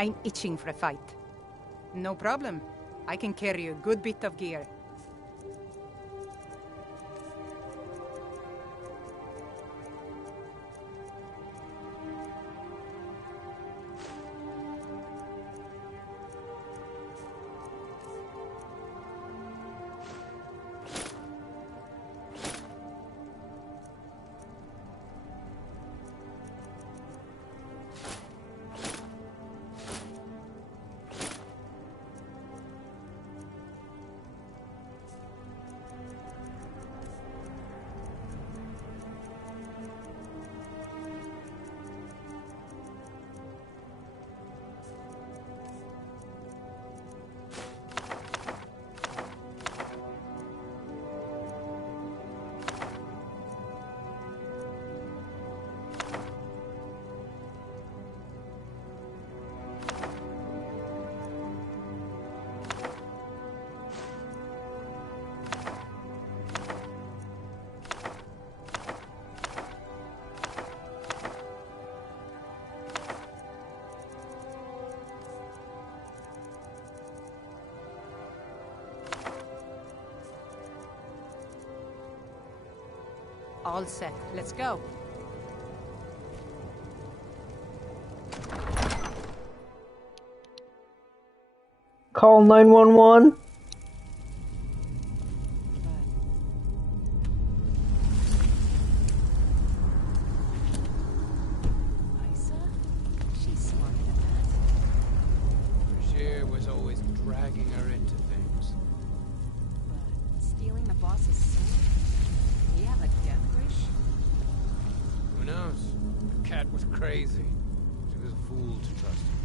I'm itching for a fight. No problem. I can carry a good bit of gear. All set. Let's go. Call 911. Crazy. She was a fool to trust him.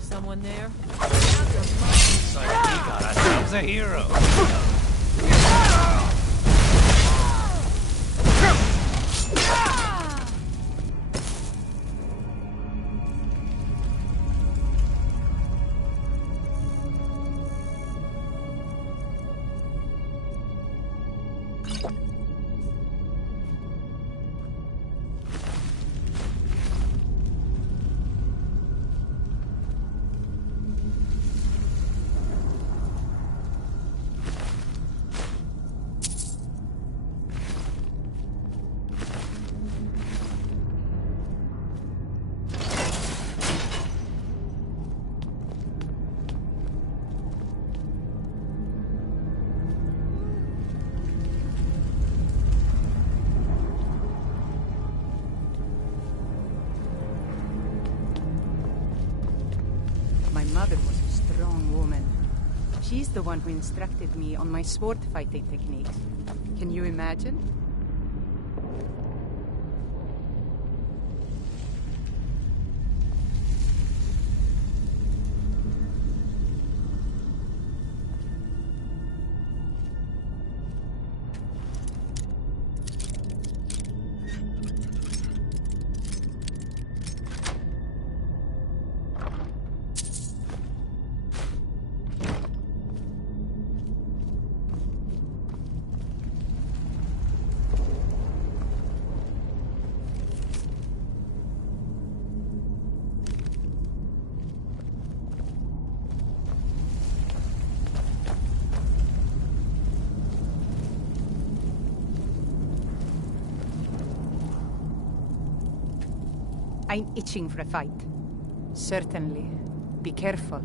Someone there? Looks like we got ourselves a hero. My mother was a strong woman. She's the one who instructed me on my sword fighting techniques. Can you imagine? I'm itching for a fight. Certainly. Be careful.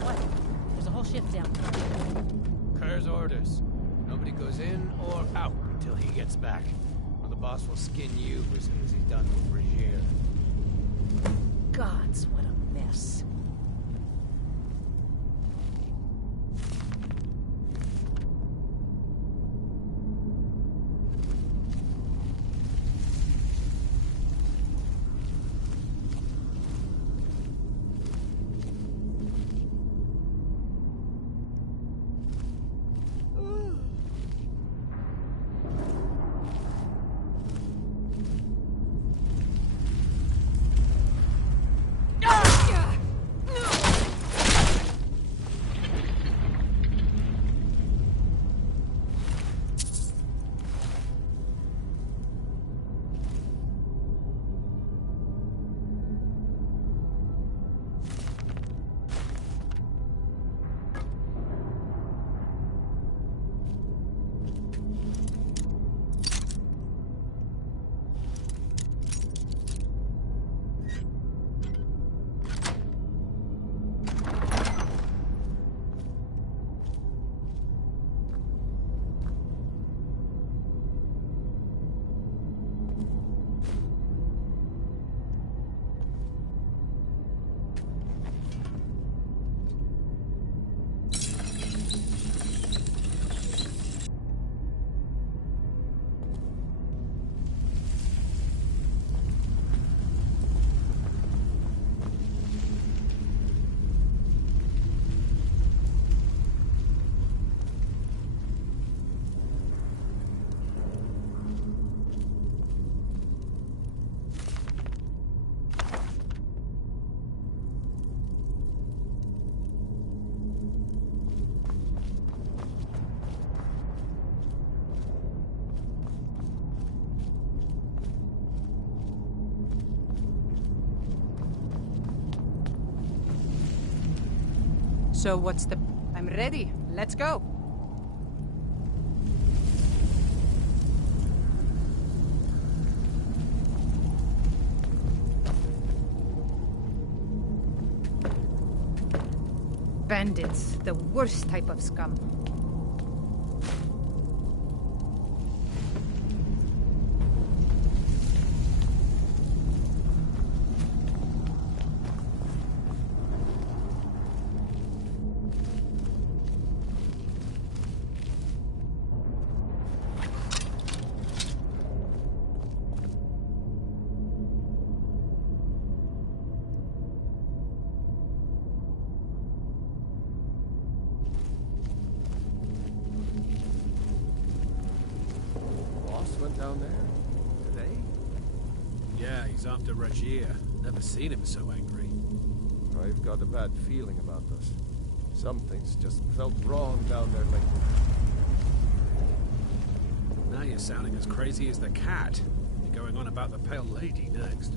What? There's a whole ship down there. Kerr's orders. Nobody goes in or out until he gets back. Or the boss will skin you as soon as he's done with Brigier. Gods, what a mess. So what's the... I'm ready. Let's go. Bandits, the worst type of scum. Went down there? Today? Yeah, he's after Regia. Never seen him so angry. I've got a bad feeling about this. Something's just felt wrong down there lately. Now you're sounding as crazy as the cat. You're going on about the Pale Lady next.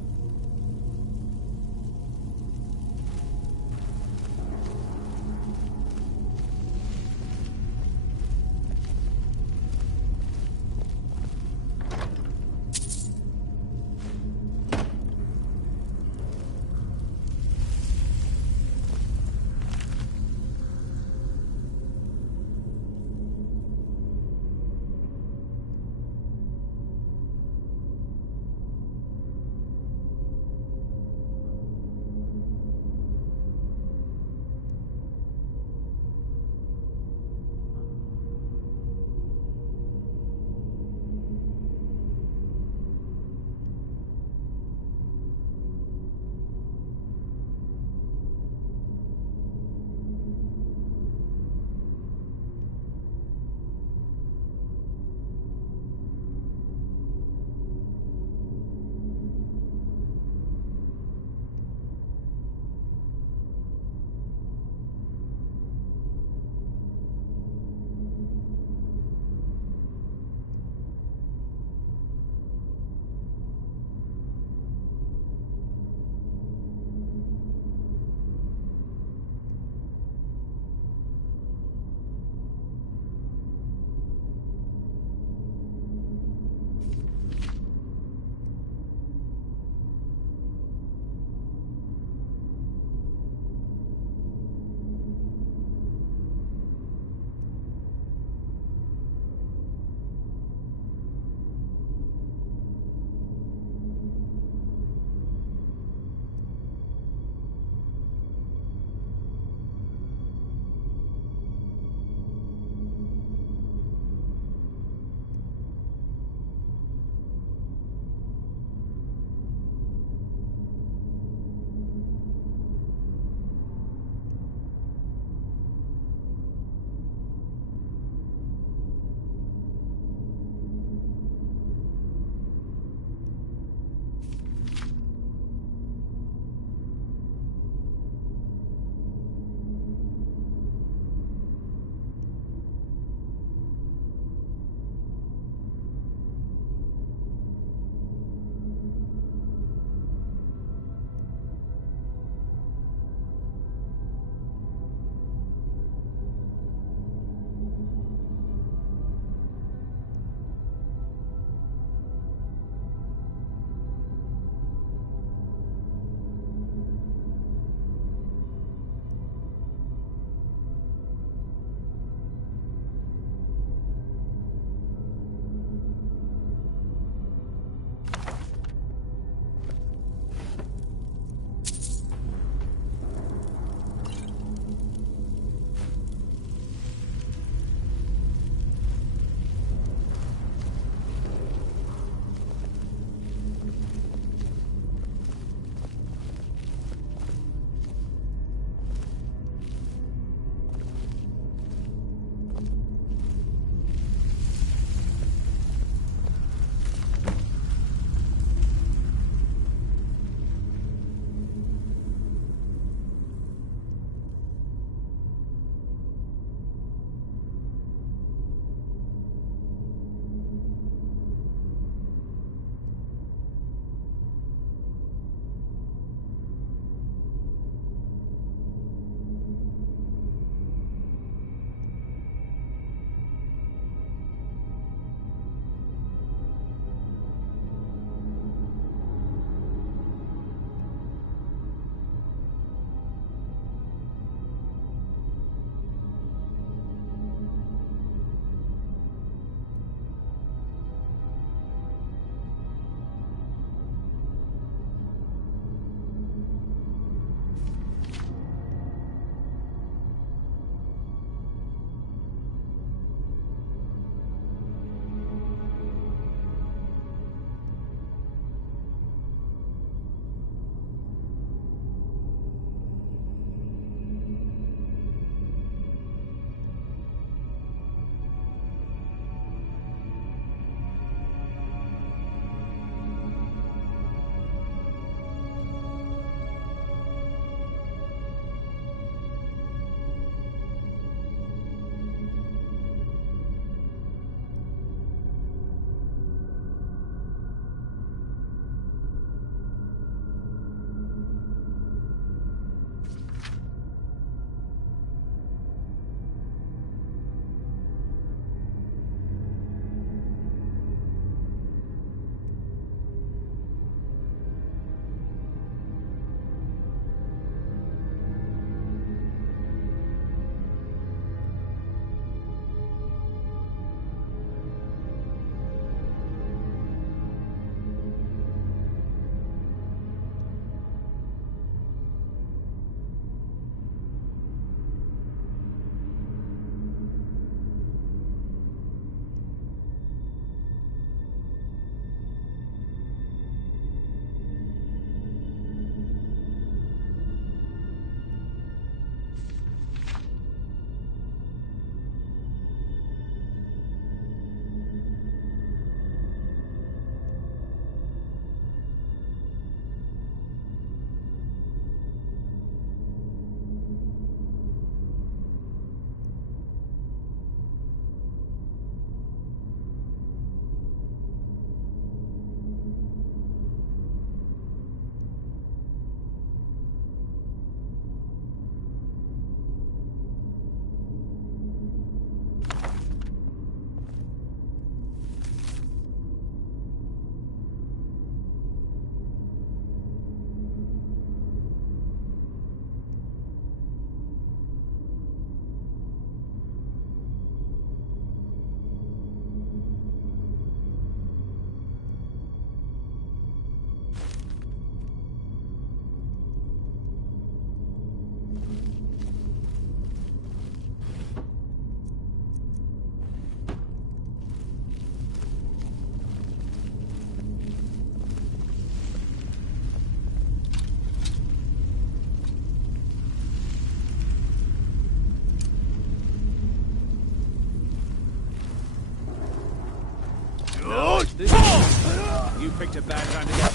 picked a bad time to get...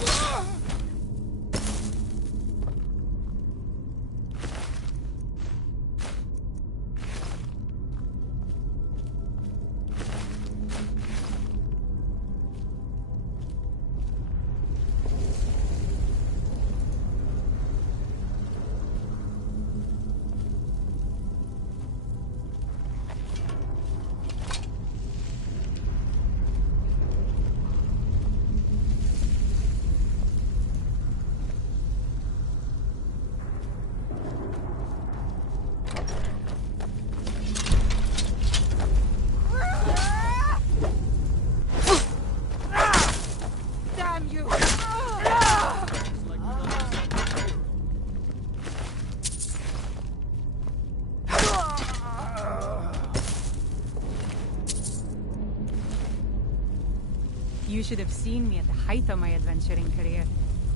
You should have seen me at the height of my adventuring career.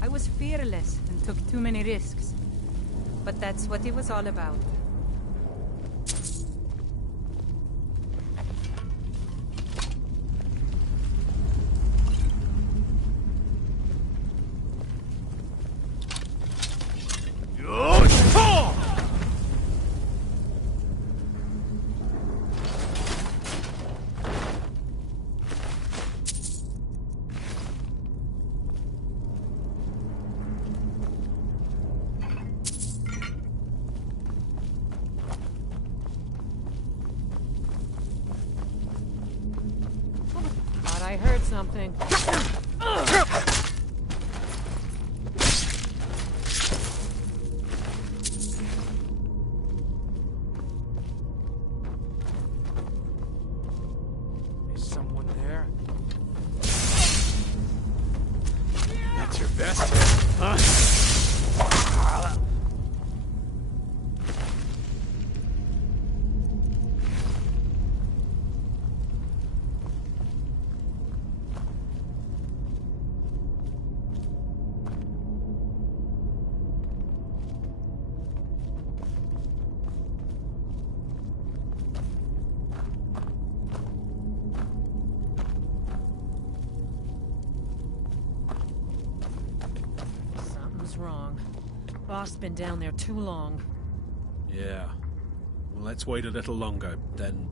I was fearless and took too many risks. But that's what it was all about. I heard something. Is someone there? That's your best, huh? Wrong. Boss been down there too long. Yeah. Well, let's wait a little longer, then...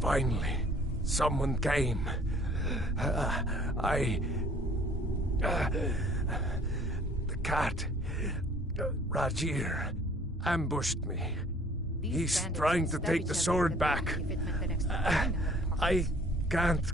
Finally. someone came. The cat, Rajir, ambushed me. He's trying to take the sword back. I can't.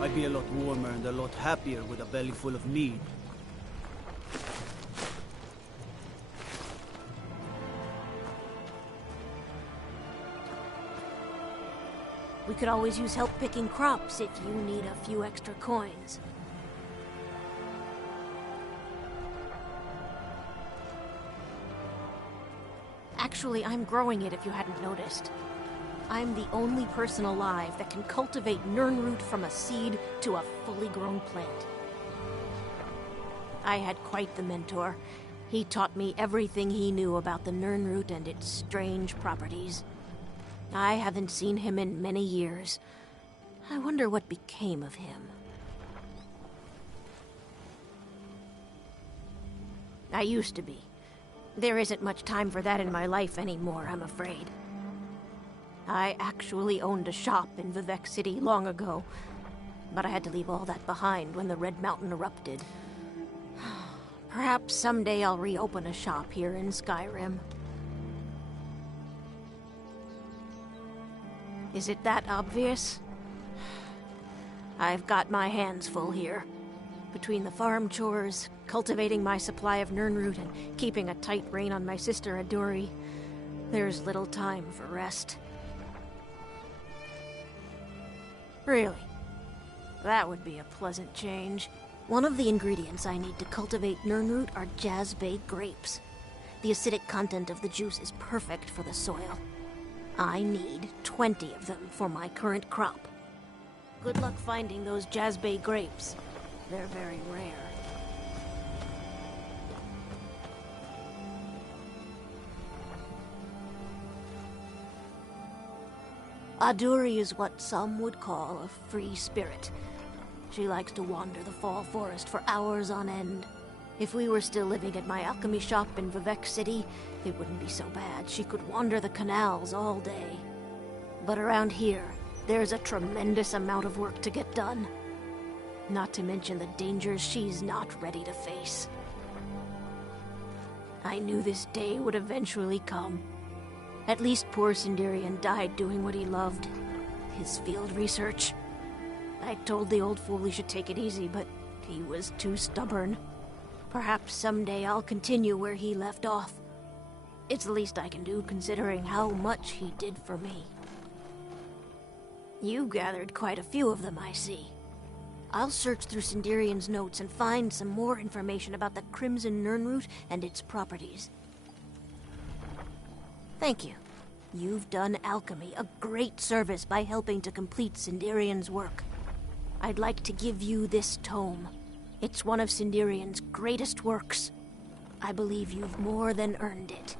I'd be a lot warmer and a lot happier with a belly full of mead. We could always use help picking crops if you need a few extra coins. Actually, I'm growing it if you hadn't noticed. I'm the only person alive that can cultivate Nirnroot from a seed to a fully grown plant. I had quite the mentor. He taught me everything he knew about the Nirnroot and its strange properties. I haven't seen him in many years. I wonder what became of him. I used to be. There isn't much time for that in my life anymore, I'm afraid. I actually owned a shop in Vivek City long ago, but I had to leave all that behind when the Red Mountain erupted. Perhaps someday I'll reopen a shop here in Skyrim. Is it that obvious? I've got my hands full here. Between the farm chores, cultivating my supply of Nirnroot, and keeping a tight rein on my sister Aduri, there's little time for rest. Really? That would be a pleasant change. One of the ingredients I need to cultivate Nirnroot are Jazbay grapes. The acidic content of the juice is perfect for the soil. I need 20 of them for my current crop. Good luck finding those Jazbay grapes. They're very rare. Aduri is what some would call a free spirit. She likes to wander the fall forest for hours on end. If we were still living at my alchemy shop in Vivek City, it wouldn't be so bad. She could wander the canals all day. But around here, there's a tremendous amount of work to get done. Not to mention the dangers she's not ready to face. I knew this day would eventually come. At least poor Sindirian died doing what he loved. His field research. I told the old fool he should take it easy, but he was too stubborn. Perhaps someday I'll continue where he left off. It's the least I can do, considering how much he did for me. You gathered quite a few of them, I see. I'll search through Sindirian's notes and find some more information about the Crimson Nirnroot and its properties. Thank you. You've done alchemy a great service by helping to complete Sindirian's work. I'd like to give you this tome. It's one of Sindirian's greatest works. I believe you've more than earned it.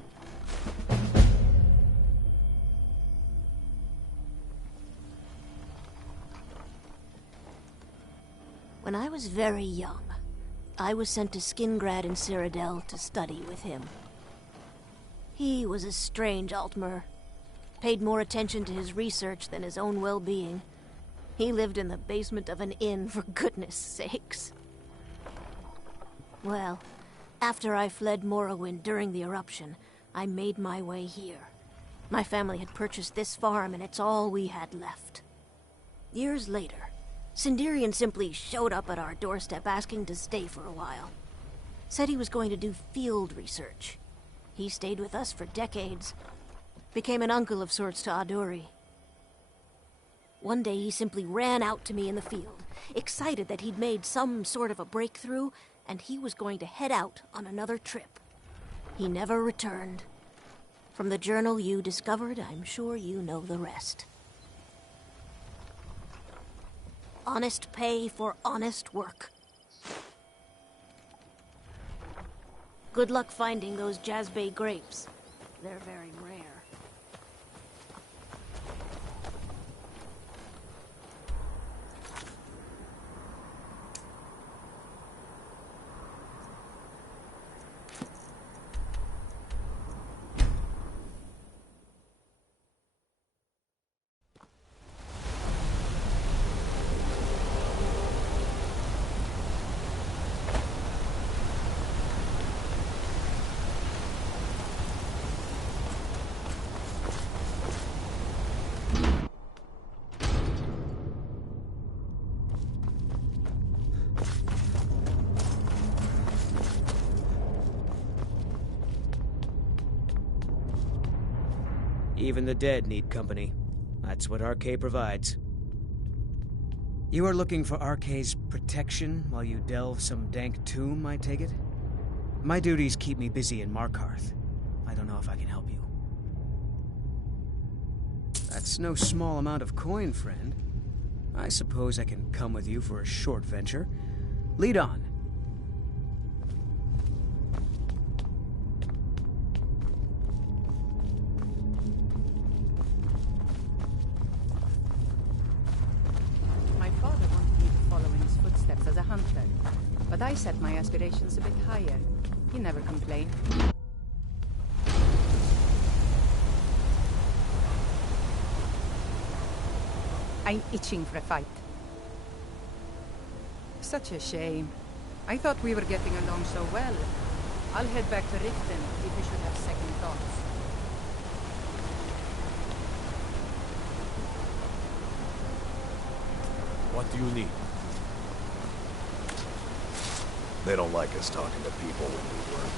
When I was very young, I was sent to Skingrad in Cyrodiil to study with him. He was a strange Altmer. Paid more attention to his research than his own well-being. He lived in the basement of an inn, for goodness sakes. Well, after I fled Morrowind during the eruption, I made my way here. My family had purchased this farm, and it's all we had left. Years later, Sindirian simply showed up at our doorstep asking to stay for a while. Said he was going to do field research. He stayed with us for decades. Became an uncle of sorts to Aduri. One day he simply ran out to me in the field, excited that he'd made some sort of a breakthrough, and he was going to head out on another trip. He never returned. From the journal you discovered, I'm sure you know the rest. Honest pay for honest work. Good luck finding those Jazbay grapes. They're very rare. Even the dead need company. That's what RK provides. You are looking for RK's protection while you delve some dank tomb, I take it? My duties keep me busy in Markarth. I don't know if I can help you. That's no small amount of coin, friend. I suppose I can come with you for a short venture. Lead on. My father wanted me to follow in his footsteps as a hunter, but I set my aspirations a bit higher. He never complained. I'm itching for a fight. Such a shame. I thought we were getting along so well. I'll head back to Richten if we should have second thoughts. What do you need? They don't like us talking to people when we work.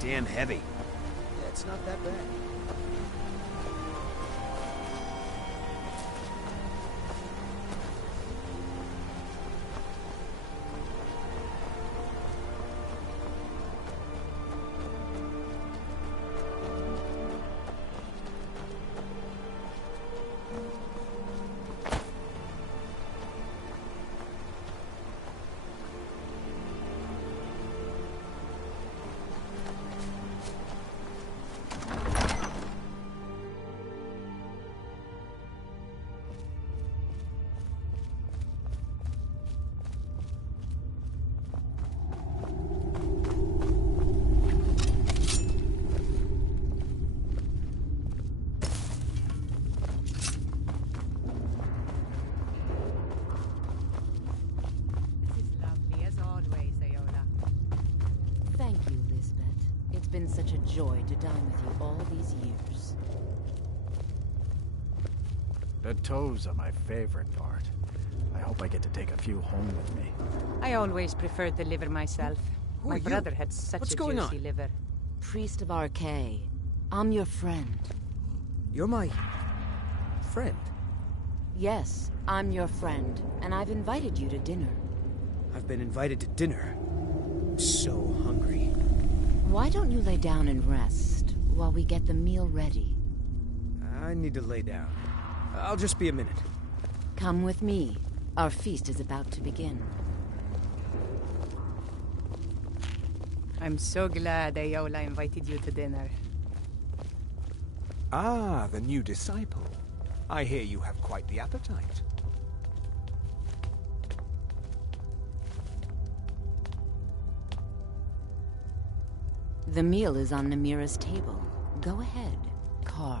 Damn heavy. Yeah, it's not that bad. Been such a joy to dine with you all these years. The toes are my favorite part. I hope I get to take a few home with me. I always preferred the liver myself. Who My are you? brother had such What's a going juicy on? liver. Priest of RK. I'm your friend. You're my... friend? Yes, I'm your friend, and I've invited you to dinner. I've been invited to dinner. I'm so hungry. Why don't you lay down and rest while we get the meal ready? I need to lay down. I'll just be a minute. Come with me. Our feast is about to begin. I'm so glad Ayola invited you to dinner. Ah, the new disciple. I hear you have quite the appetite. The meal is on Namira's table. Go ahead, carve.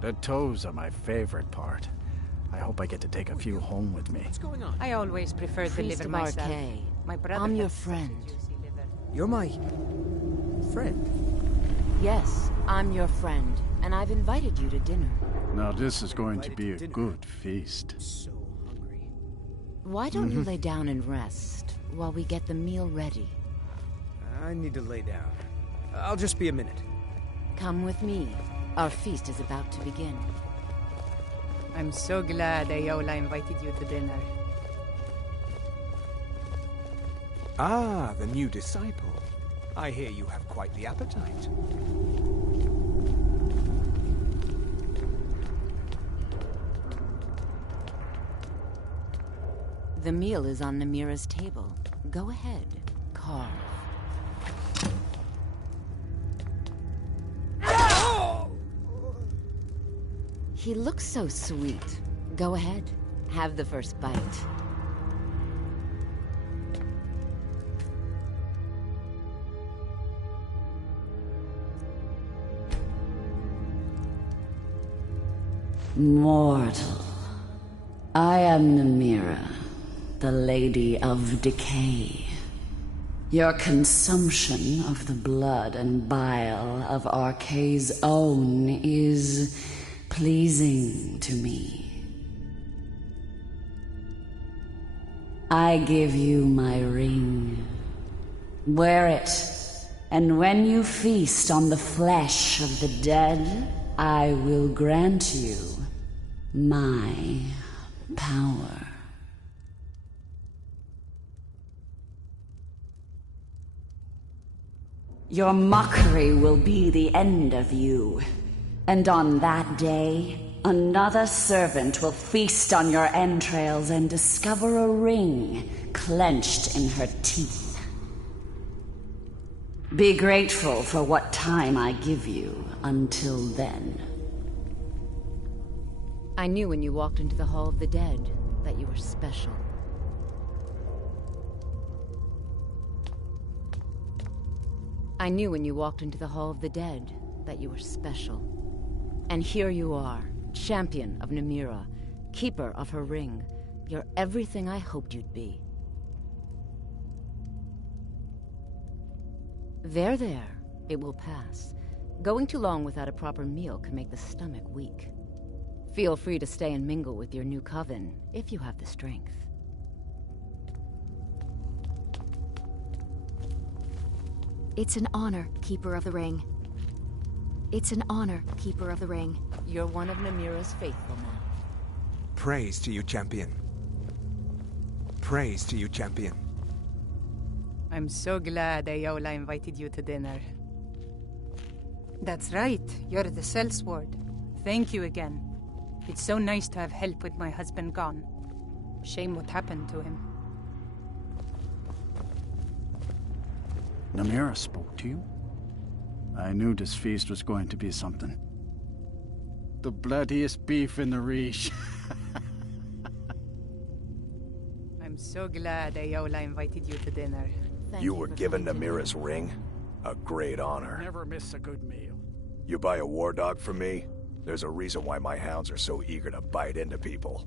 The toes are my favorite part. I hope I get to take a few home with me. What's going on? I always prefer the liver myself. My brother I'm your had such a friend. juicy liver. You're my... friend? Yes, I'm your friend, and I've invited you to dinner. Now this is going to be a good feast. So hungry. Why don't you lay down and rest while we get the meal ready? I need to lay down. I'll just be a minute. Come with me. Our feast is about to begin. I'm so glad Ayola invited you to dinner. Ah, the new disciple. I hear you have quite the appetite. The meal is on Namira's table. Go ahead, carve. He looks so sweet. Go ahead, have the first bite. Mortal, I am Namira, the Lady of Decay. Your consumption of the blood and bile of Arkay's own is pleasing to me. I give you my ring. Wear it, and when you feast on the flesh of the dead, I will grant you my power. Your mockery will be the end of you. And on that day, another servant will feast on your entrails and discover a ring clenched in her teeth. Be grateful for what time I give you until then. I knew when you walked into the Hall of the Dead that you were special. I knew when you walked into the Hall of the Dead that you were special. And here you are, champion of Namira, keeper of her ring. You're everything I hoped you'd be. There. It will pass. Going too long without a proper meal can make the stomach weak. Feel free to stay and mingle with your new coven, if you have the strength. It's an honor, Keeper of the Ring. It's an honor, Keeper of the Ring. You're one of Namira's faithful now. Praise to you, champion. Praise to you, champion. I'm so glad Ayola invited you to dinner. That's right, you're the sellsword. Thank you again. It's so nice to have help with my husband gone. Shame what happened to him. Namira spoke to you? I knew this feast was going to be something. The bloodiest beef in the Reach. I'm so glad Ayola invited you to dinner. You were given Namira's ring? A great honor. Never miss a good meal. You buy a war dog from me? There's a reason why my hounds are so eager to bite into people.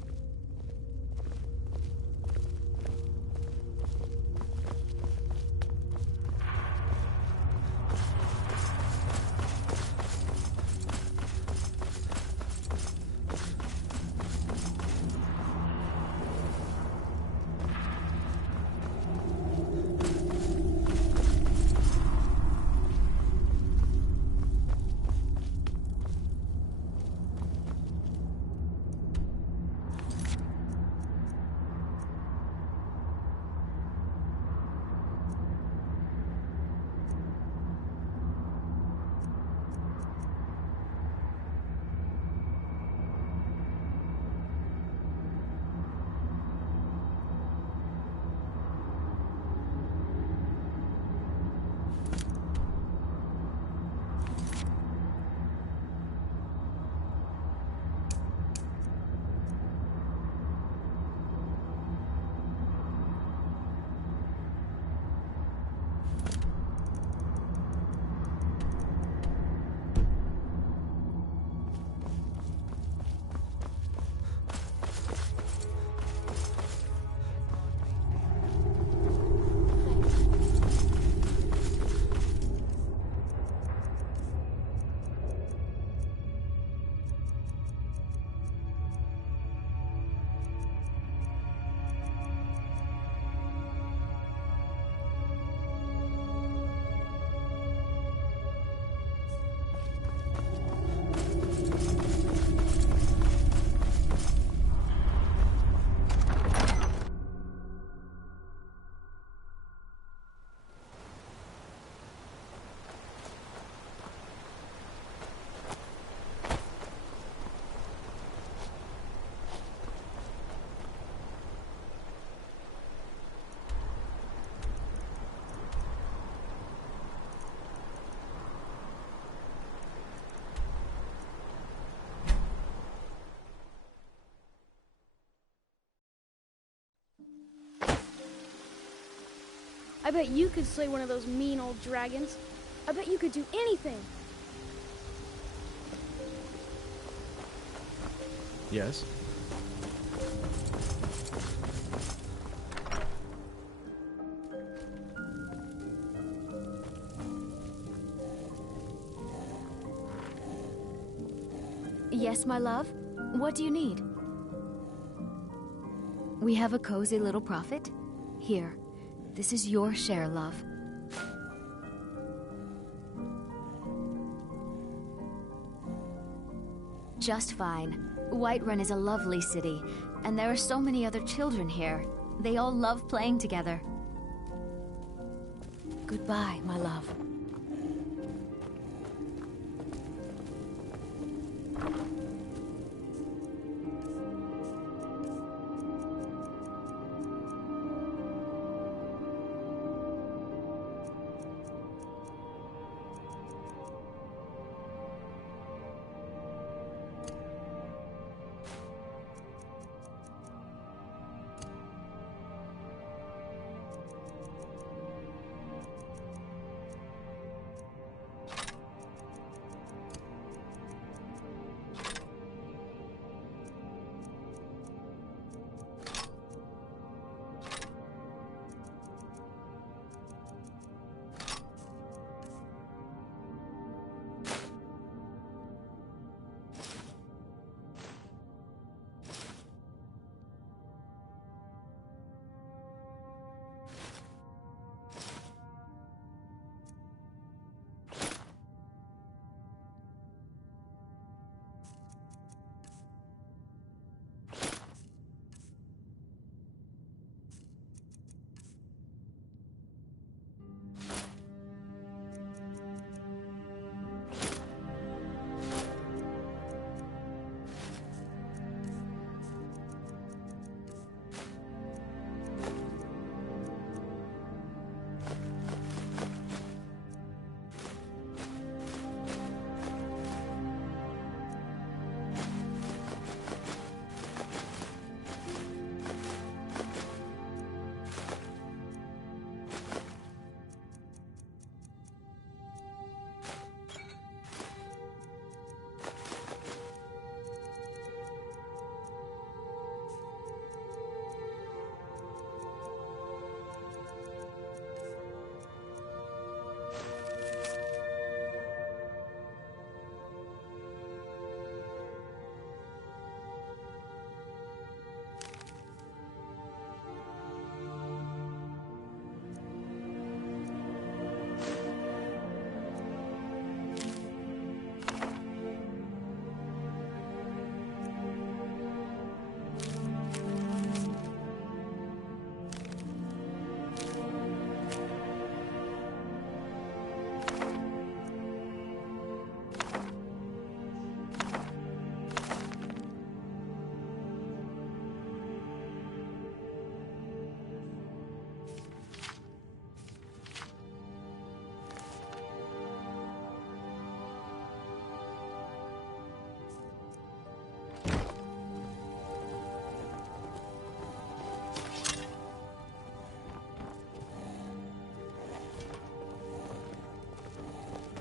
I bet you could slay one of those mean old dragons. I bet you could do anything. Yes? Yes, my love? What do you need? We have a cozy little profit. Here, this is your share, love. Just fine. Whiterun is a lovely city, and there are so many other children here. They all love playing together. Goodbye, my love.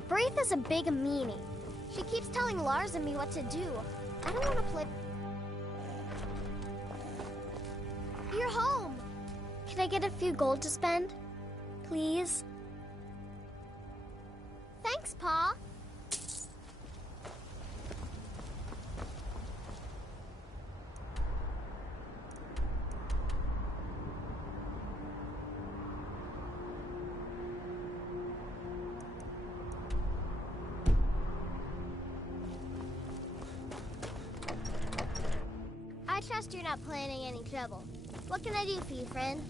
Braitha's a big meanie. She keeps telling Lars and me what to do. I don't want to play... You're home! Can I get a few gold to spend? Please? Thanks, Pa! I trust you're not planning any trouble. What can I do for you, friend?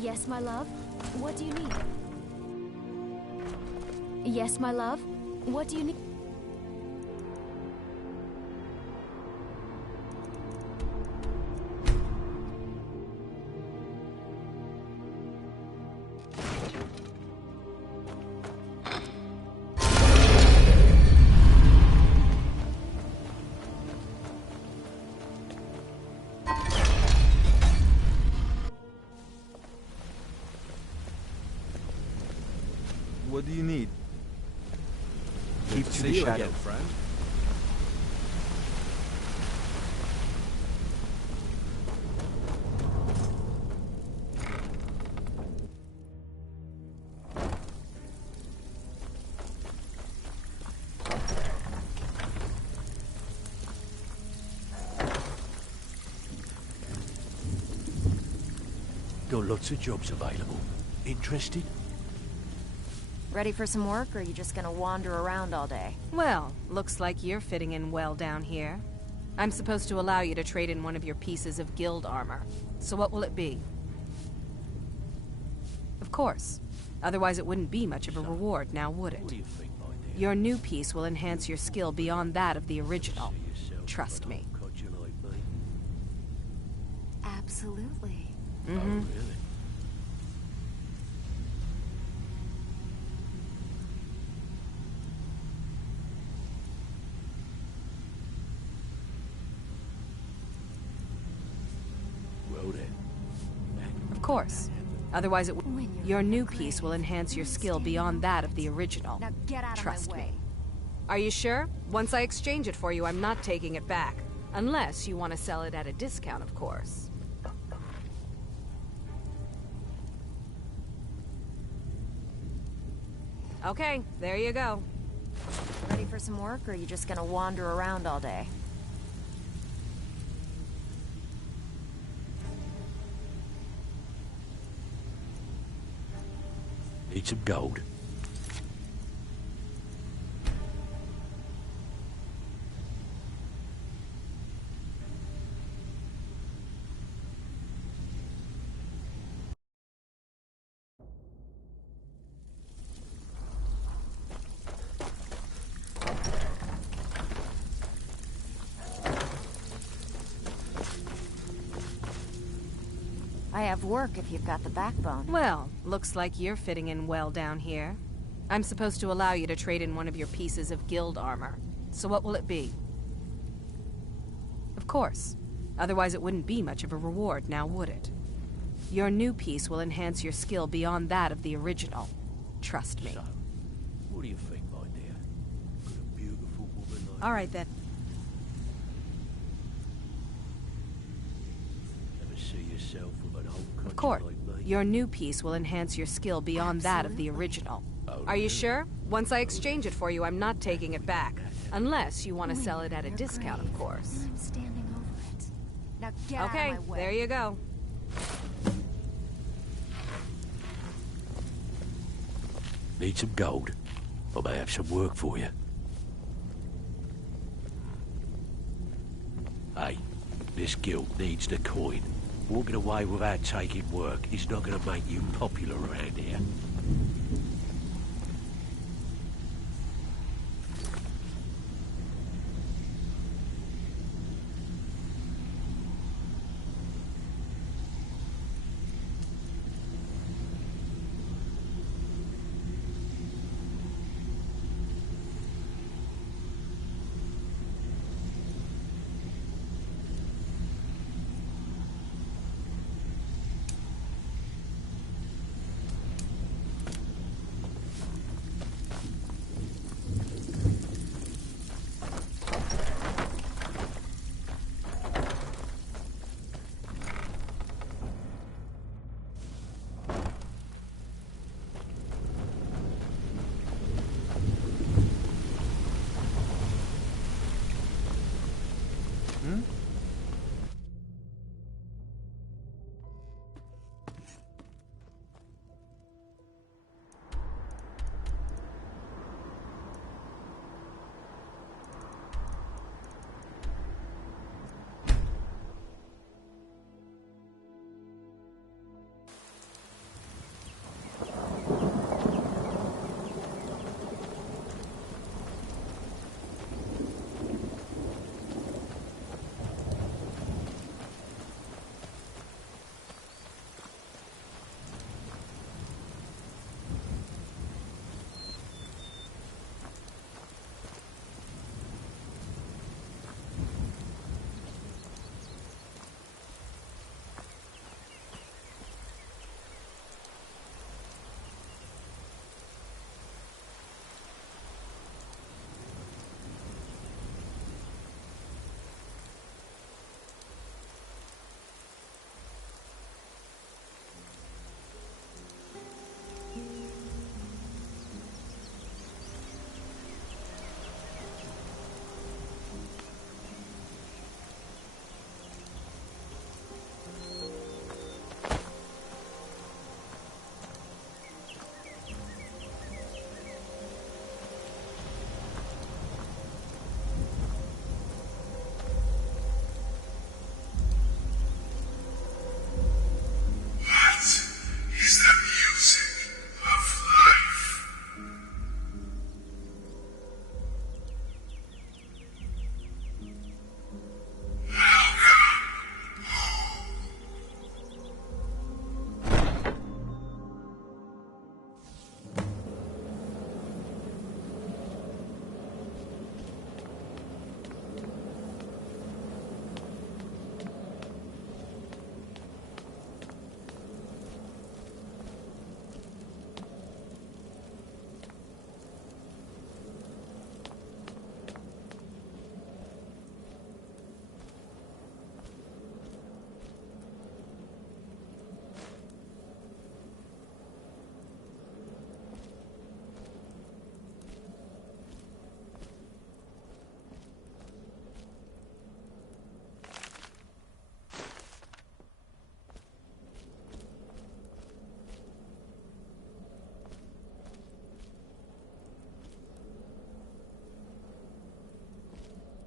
Yes, my love? What do you need? Yes, my love? What do you need? What do you need? Keep to the shadow, friend. Got lots of jobs available. Interested? Ready for some work, or are you just gonna wander around all day? Well, looks like you're fitting in well down here. I'm supposed to allow you to trade in one of your pieces of guild armor. So what will it be? Of course. Otherwise it wouldn't be much of a reward, now would it? What do you think, my dear? Your new piece will enhance your skill beyond that of the original. Trust me. Absolutely. Mm-hmm. Oh, really? Well then. Of course. Otherwise it would... Your new piece will enhance your skill beyond that of the original. Now get out Trust of my way. me. Are you sure? Once I exchange it for you, I'm not taking it back. Unless you want to sell it at a discount, of course. Okay, there you go. Ready for some work, or are you just gonna wander around all day? Need some gold. I have work if you've got the backbone. Well, looks like you're fitting in well down here. I'm supposed to allow you to trade in one of your pieces of guild armor. So what will it be? Of course. Otherwise it wouldn't be much of a reward, now would it? Your new piece will enhance your skill beyond that of the original. Trust me. So, what do you think, my dear? Got a beautiful woman like All right then. Ever see yourself with an old Of course. like me? Your new piece will enhance your skill beyond that of the original. Oh, Are you really? sure? Once I exchange it for you, I'm not taking it back. Unless you want to sell it at a discount, of course. I'm standing over it. Now get out Okay, of my way. there you go. Need some gold? I may have some work for you. Hey, this guild needs the coin. Walking away without taking work is not going to make you popular around here.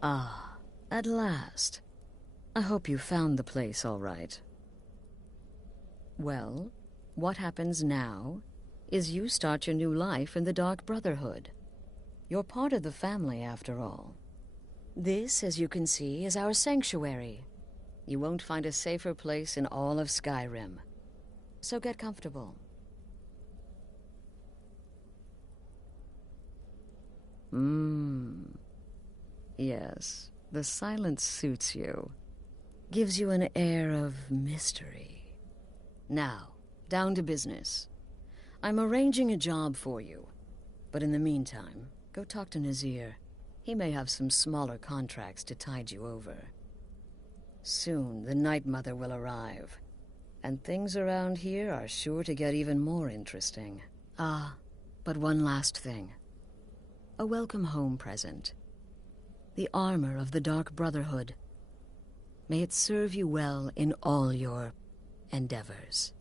Ah, at last. I hope you found the place all right. Well, what happens now is you start your new life in the Dark Brotherhood. You're part of the family, after all. This, as you can see, is our sanctuary. You won't find a safer place in all of Skyrim. So get comfortable. Yes, the silence suits you. Gives you an air of mystery. Now, down to business. I'm arranging a job for you. But in the meantime, go talk to Nazir. He may have some smaller contracts to tide you over. Soon, the Night Mother will arrive. And things around here are sure to get even more interesting. Ah, but one last thing. A welcome home present. The armor of the Dark Brotherhood. May it serve you well in all your endeavors.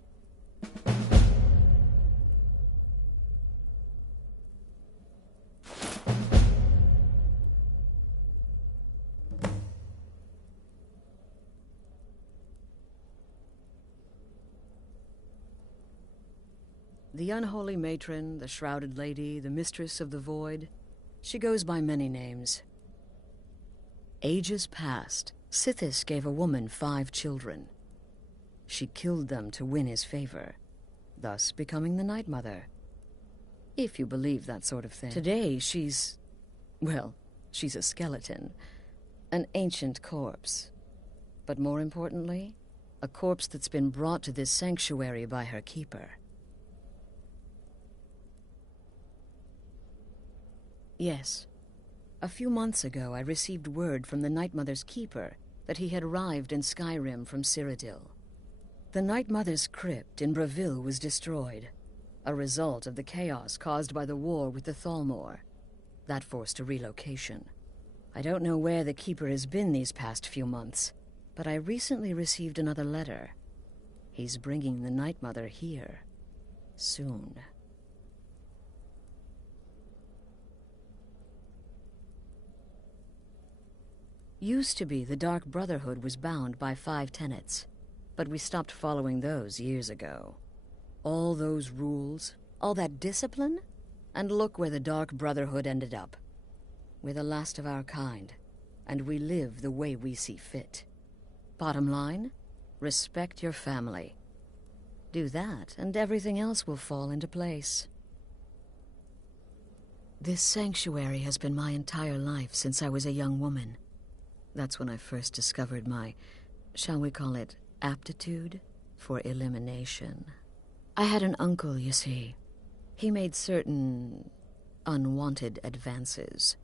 The unholy matron, the shrouded lady, the mistress of the void. She goes by many names. Ages past, Sithis gave a woman 5 children. She killed them to win his favor, thus becoming the Night Mother. If you believe that sort of thing. Today, she's a skeleton. An ancient corpse. But more importantly, a corpse that's been brought to this sanctuary by her keeper. Yes. A few months ago, I received word from the Night Mother's keeper that he had arrived in Skyrim from Cyrodiil. The Night Mother's crypt in Bravil was destroyed, a result of the chaos caused by the war with the Thalmor. That forced a relocation. I don't know where the keeper has been these past few months, but I recently received another letter. He's bringing the Night Mother here. Soon. Used to be the Dark Brotherhood was bound by 5 tenets, but we stopped following those years ago. All those rules, all that discipline, and look where the Dark Brotherhood ended up. We're the last of our kind, and we live the way we see fit. Bottom line, respect your family. Do that, and everything else will fall into place. This sanctuary has been my entire life since I was a young woman. That's when I first discovered my, shall we call it, aptitude for elimination. I had an uncle, you see. He made certain unwanted advances.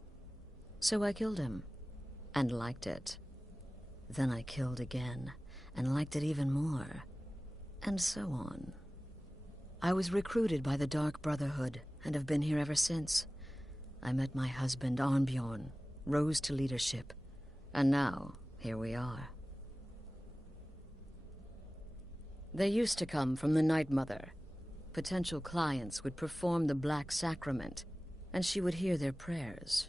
So I killed him, and liked it. Then I killed again, and liked it even more, and so on. I was recruited by the Dark Brotherhood, and have been here ever since. I met my husband, Arnbjorn, rose to leadership, and now, here we are. They used to come from the Night Mother. Potential clients would perform the Black Sacrament, and she would hear their prayers.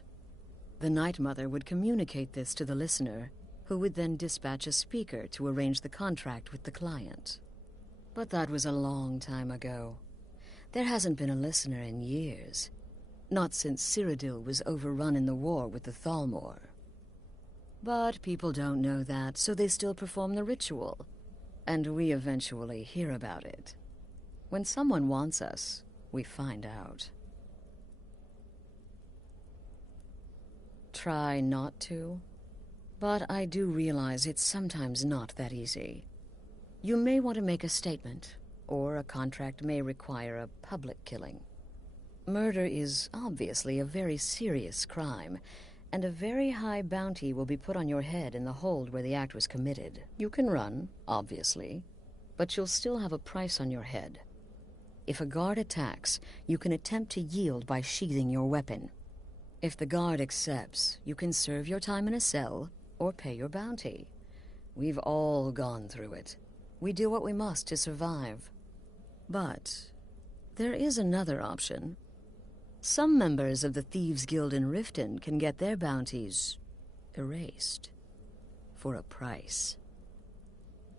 The Night Mother would communicate this to the listener, who would then dispatch a speaker to arrange the contract with the client. But that was a long time ago. There hasn't been a listener in years. Not since Cyrodiil was overrun in the war with the Thalmor. But people don't know that, so they still perform the ritual. And we eventually hear about it. When someone wants us, we find out. Try not to, but I do realize it's sometimes not that easy. You may want to make a statement, or a contract may require a public killing. Murder is obviously a very serious crime, and a very high bounty will be put on your head in the hold where the act was committed. You can run, obviously, but you'll still have a price on your head. If a guard attacks, you can attempt to yield by sheathing your weapon. If the guard accepts, you can serve your time in a cell or pay your bounty. We've all gone through it. We do what we must to survive. But there is another option. Some members of the Thieves' Guild in Riften can get their bounties erased. For a price.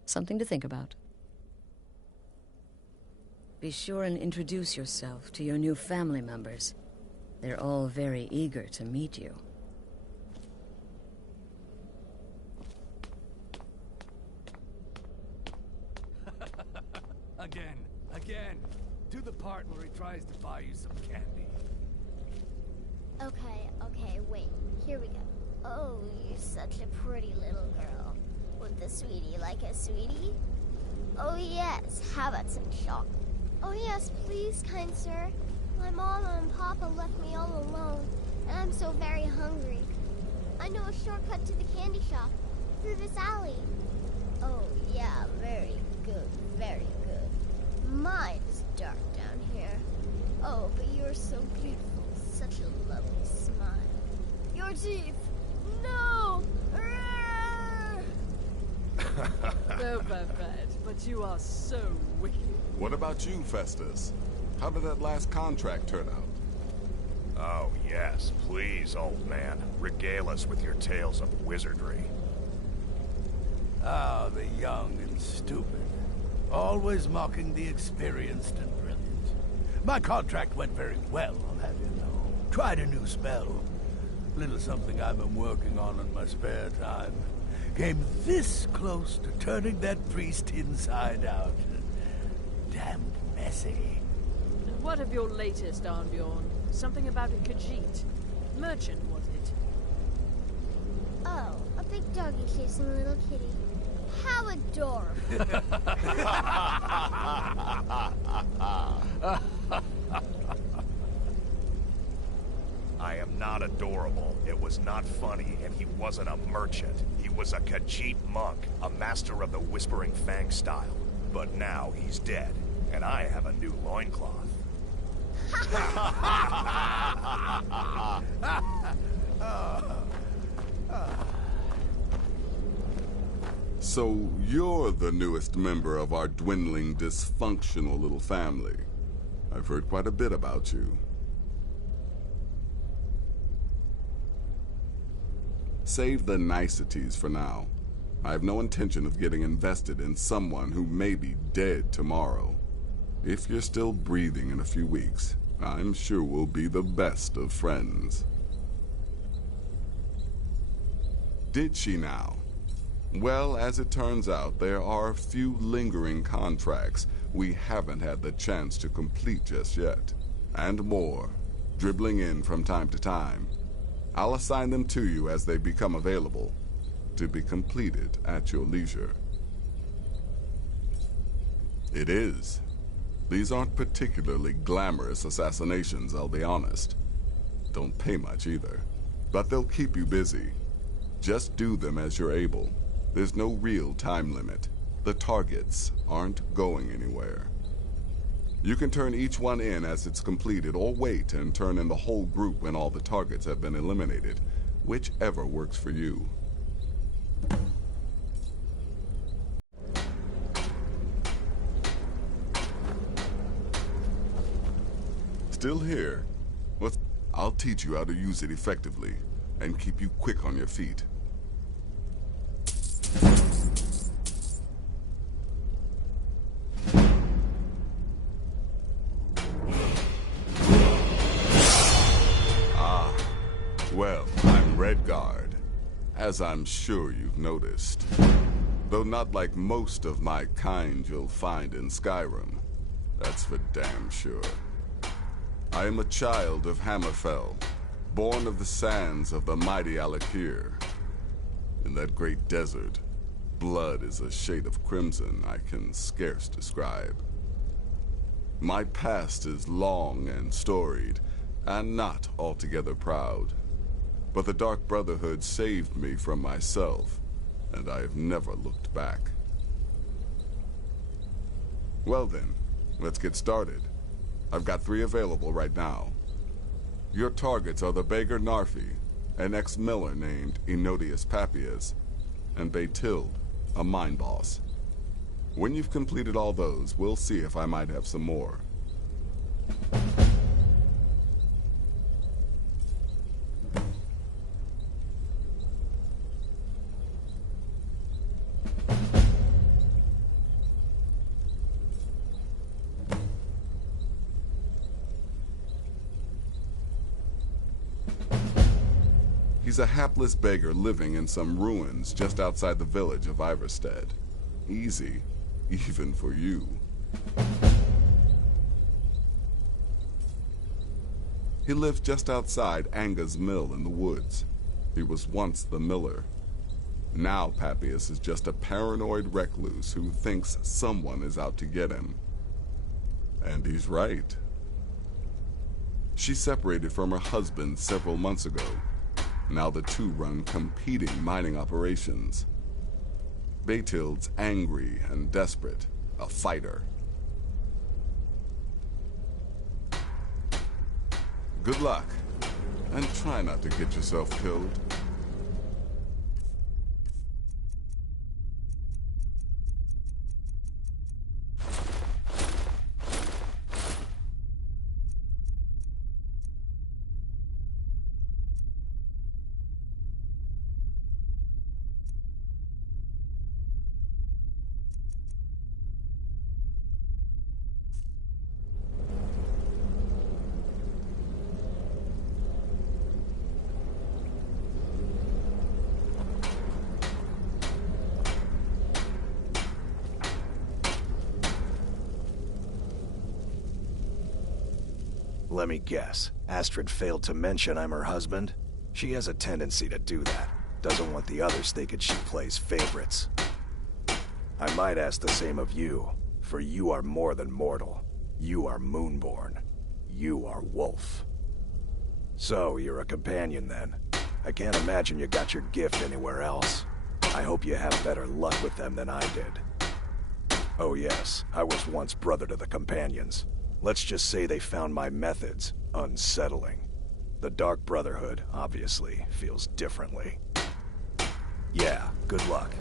Something to think about. Be sure and introduce yourself to your new family members. They're all very eager to meet you. Again. Do the part where he tries to buy you some candy. Okay, wait. Here we go. Oh, you're such a pretty little girl. Would the sweetie like a sweetie? Oh yes, how about some chocolate? Oh yes, please, kind sir. My mama and papa left me all alone, and I'm so very hungry. I know a shortcut to the candy shop, through this alley. Oh yeah, very good, very good. My, it's dark down here. Oh, but you're so beautiful, such a lovely smile. Your teeth! No! No, Babette, but you are so wicked. What about you, Festus? How did that last contract turn out? Oh, yes. Please, old man. Regale us with your tales of wizardry. Ah, the young and stupid. Always mocking the experienced and brilliant. My contract went very well, I'll have you know. Tried a new spell. Little something I've been working on in my spare time. Came this close to turning that priest inside out. Damn messy. And what of your latest, Arnbjorn? Something about a Khajiit. Merchant, was it? Oh, a big doggy chasing a little kitty. How adorable. I am not adorable. It was not funny, and he wasn't a merchant. He was a Khajiit monk, a master of the Whispering Fang style. But now he's dead, and I have a new loincloth. So you're the newest member of our dwindling, dysfunctional little family. I've heard quite a bit about you. Save the niceties for now. I have no intention of getting invested in someone who may be dead tomorrow. If you're still breathing in a few weeks, I'm sure we'll be the best of friends. Did she now? Well, as it turns out, there are a few lingering contracts we haven't had the chance to complete just yet. And more, dribbling in from time to time. I'll assign them to you as they become available, to be completed at your leisure. It is. These aren't particularly glamorous assassinations, I'll be honest. Don't pay much either. But they'll keep you busy. Just do them as you're able. There's no real time limit. The targets aren't going anywhere. You can turn each one in as it's completed, or wait and turn in the whole group when all the targets have been eliminated. Whichever works for you. Still here? I'll teach you how to use it effectively, and keep you quick on your feet. Well, I'm Redguard, as I'm sure you've noticed. Though not like most of my kind you'll find in Skyrim. That's for damn sure. I am a child of Hammerfell, born of the sands of the mighty Alakir. In that great desert, blood is a shade of crimson I can scarce describe. My past is long and storied, and not altogether proud. But the Dark Brotherhood saved me from myself, and I have never looked back. Well then, let's get started. I've got 3 available right now. Your targets are the beggar Narfi, an ex-miller named Ennodius Papius, and Beitild, a mine boss. When you've completed all those, we'll see if I might have some more. He's a hapless beggar living in some ruins just outside the village of Iverstead. Easy, even for you. He lived just outside Anga's mill in the woods. He was once the miller. Now Papius is just a paranoid recluse who thinks someone is out to get him. And he's right. She separated from her husband several months ago. Now the two run competing mining operations. Beitild's angry and desperate, a fighter. Good luck, and try not to get yourself killed. Let me guess. Astrid failed to mention I'm her husband? She has a tendency to do that. Doesn't want the others thinking she plays favorites. I might ask the same of you, for you are more than mortal. You are Moonborn. You are Wolf. So, you're a companion then. I can't imagine you got your gift anywhere else. I hope you have better luck with them than I did. Oh yes, I was once brother to the companions. Let's just say they found my methods unsettling. The Dark Brotherhood, obviously, feels differently. Yeah, good luck.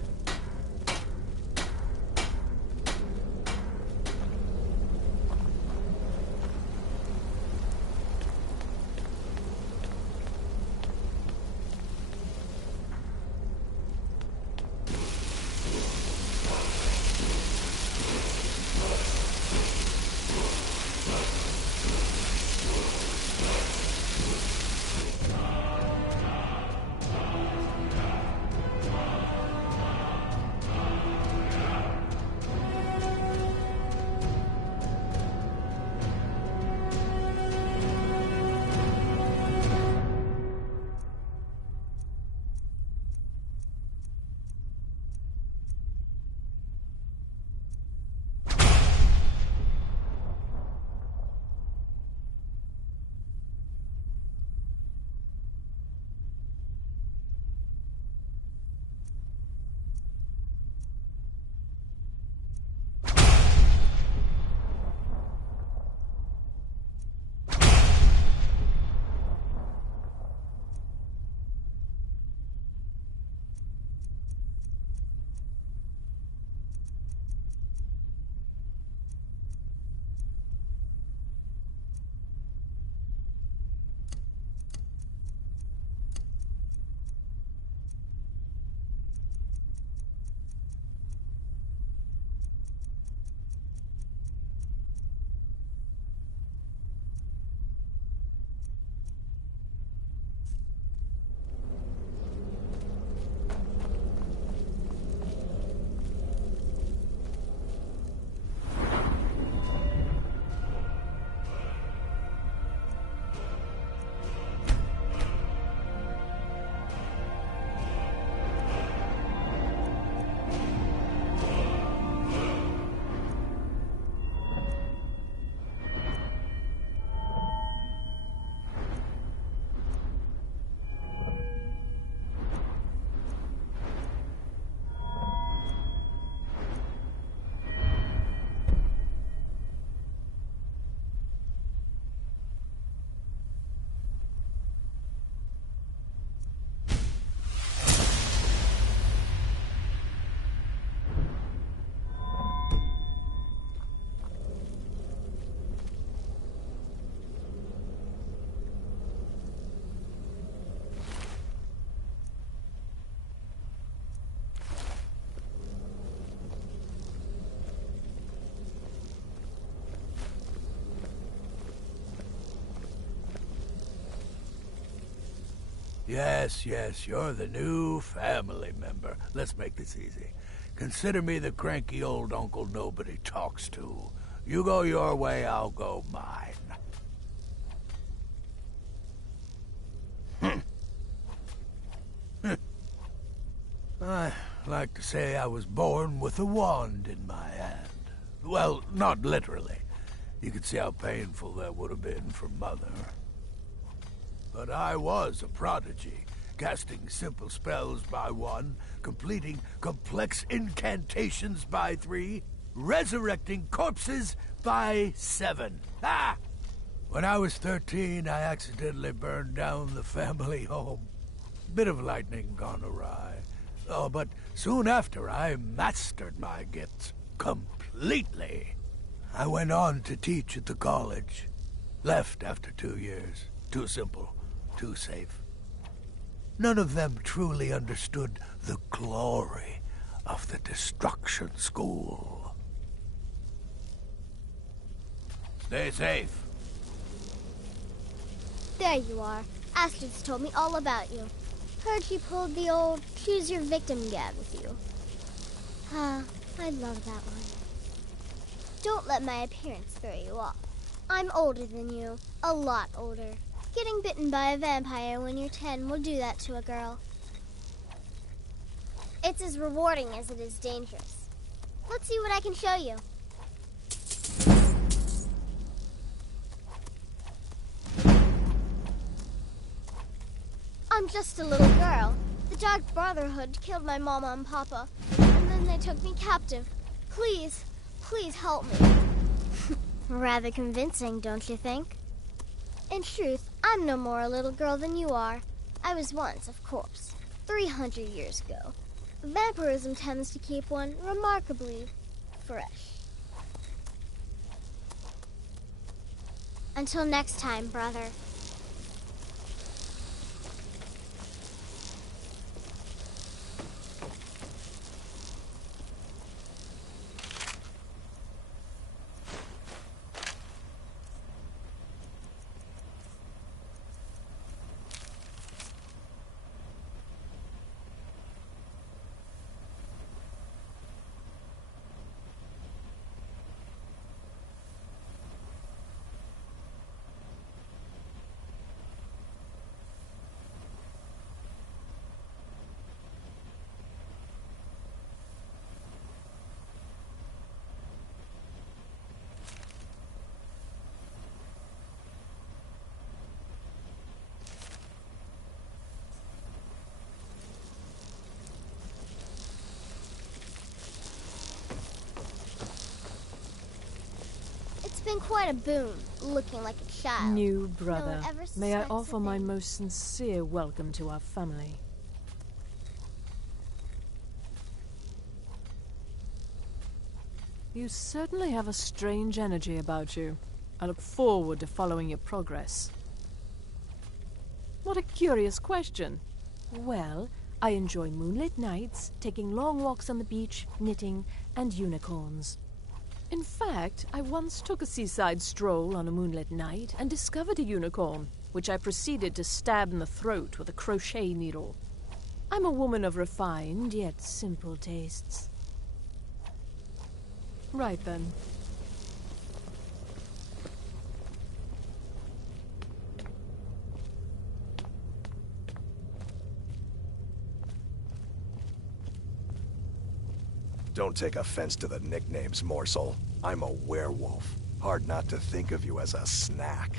Yes, you're the new family member. Let's make this easy. Consider me the cranky old uncle nobody talks to. You go your way, I'll go mine. I like to say I was born with a wand in my hand. Well, not literally. You could see how painful that would have been for Mother. But I was a prodigy, casting simple spells by 1, completing complex incantations by 3, resurrecting corpses by 7. Ah! When I was 13, I accidentally burned down the family home. Bit of lightning gone awry. Oh, but soon after, I mastered my gifts completely. I went on to teach at the college. Left after 2 years. Too simple. Too safe. None of them truly understood the glory of the Destruction School. Stay safe. There you are. Astrid's told me all about you. Heard she pulled the old choose your victim gag with you. Ah, I love that one. Don't let my appearance throw you off. I'm older than you. A lot older. Getting bitten by a vampire when you're 10 will do that to a girl. It's as rewarding as it is dangerous. Let's see what I can show you. I'm just a little girl. The Dark Brotherhood killed my mama and papa, and then they took me captive. Please, please help me. Rather convincing, don't you think? In truth, I'm no more a little girl than you are. I was once, of course, 300 years ago. Vampirism tends to keep one remarkably fresh. Until next time, brother. It's been quite a boon, looking like a child. New brother, No one ever may I suspects offer a my thing. most sincere welcome to our family. You certainly have a strange energy about you. I look forward to following your progress. What a curious question. Well, I enjoy moonlit nights, taking long walks on the beach, knitting, and unicorns. In fact, I once took a seaside stroll on a moonlit night and discovered a unicorn, which I proceeded to stab in the throat with a crochet needle. I'm a woman of refined yet simple tastes. Right then. Don't take offense to the nicknames, morsel. I'm a werewolf. Hard not to think of you as a snack.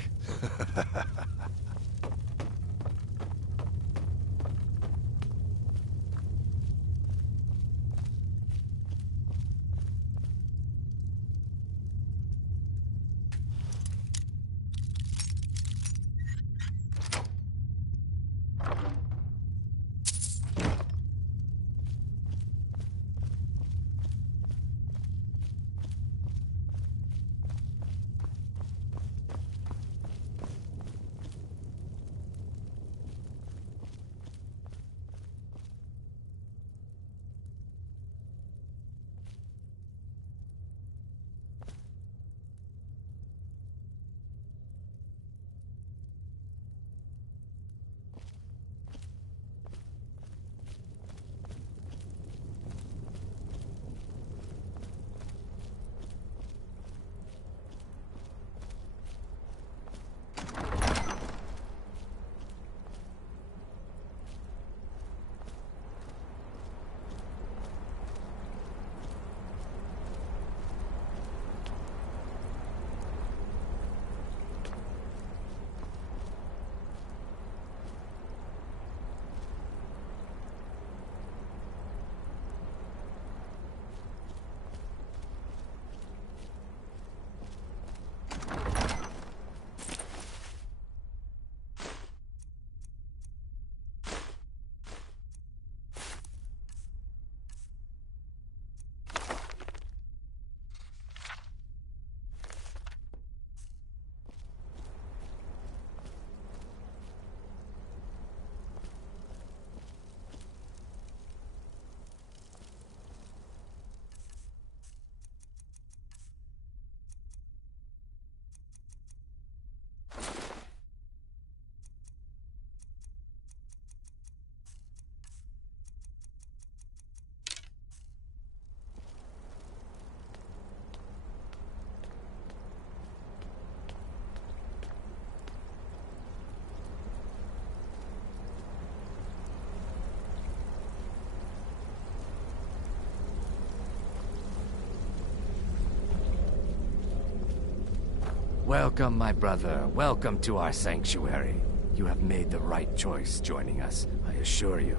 Welcome, my brother. Welcome to our sanctuary. You have made the right choice joining us, I assure you.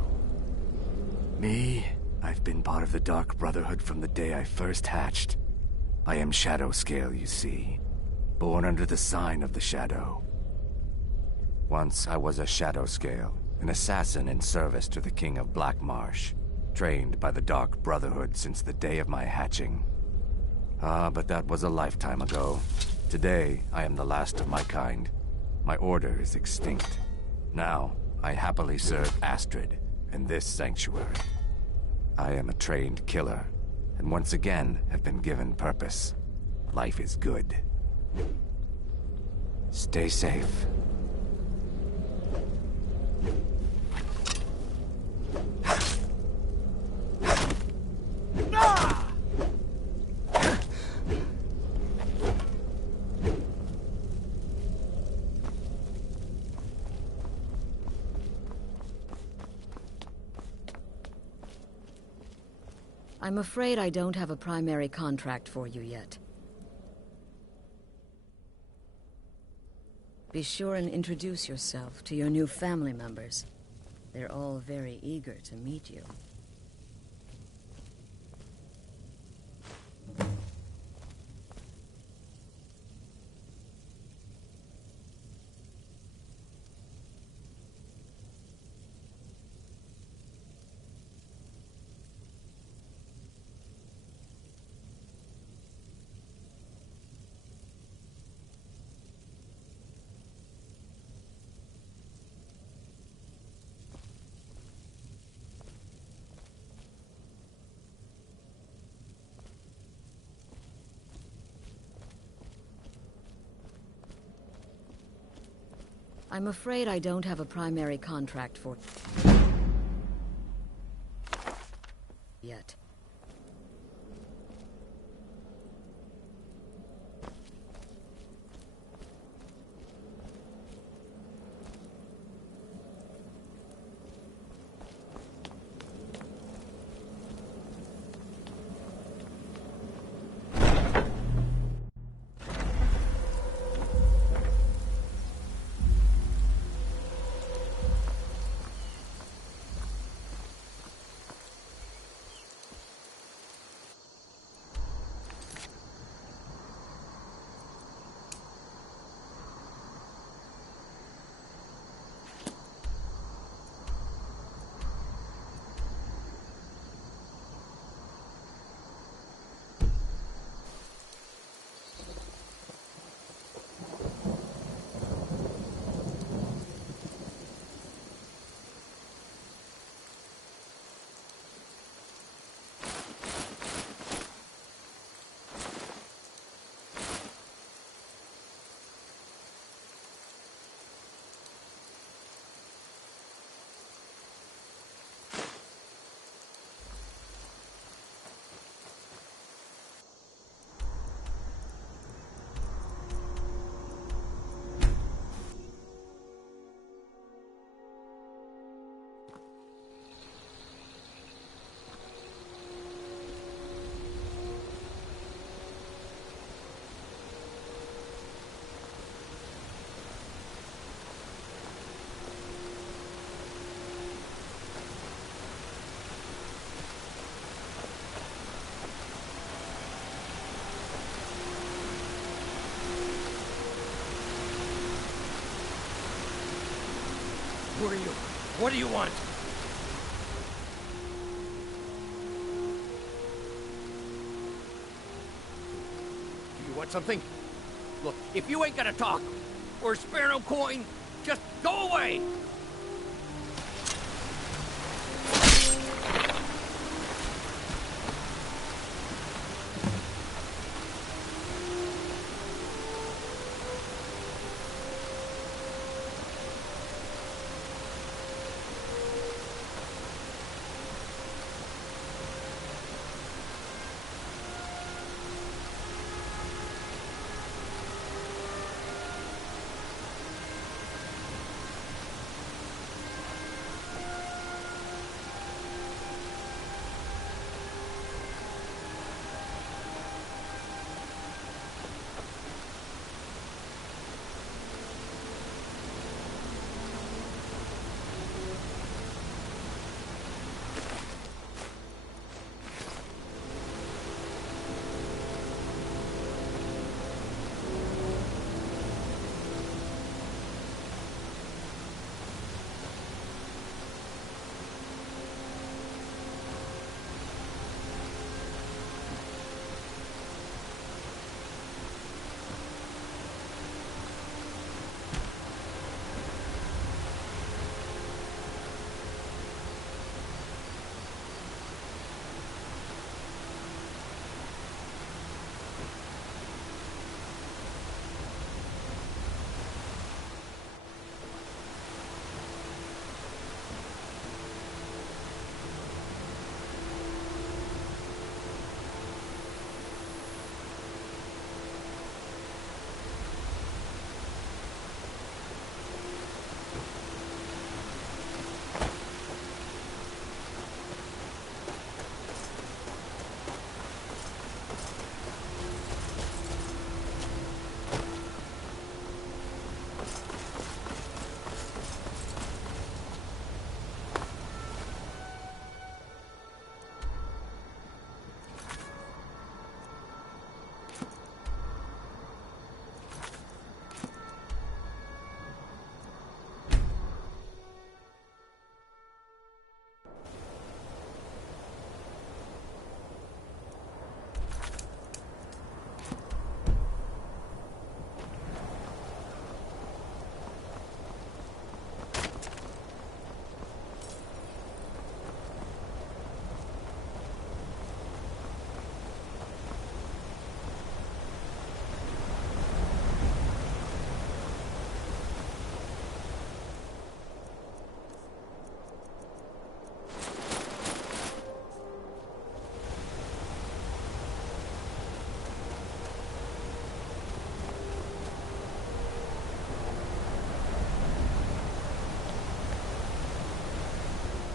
Me? I've been part of the Dark Brotherhood from the day I first hatched. I am Shadowscale, you see. Born under the sign of the Shadow. Once I was a Shadowscale, an assassin in service to the King of Blackmarsh, trained by the Dark Brotherhood since the day of my hatching. But that was a lifetime ago. Today, I am the last of my kind. My order is extinct. Now, I happily serve Astrid and this sanctuary. I am a trained killer, and once again have been given purpose. Life is good. Stay safe. I'm afraid I don't have a primary contract for you yet. Be sure and introduce yourself to your new family members. They're all very eager to meet you. I'm afraid I don't have a primary contract for yet. Who are you? What do you want? Do you want something? Look, if you ain't gonna talk, or spare no coin, just go away!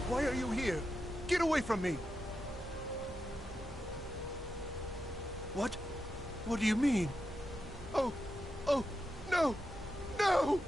Why are you here? Get away from me! What? What do you mean? Oh, no! No! Oh!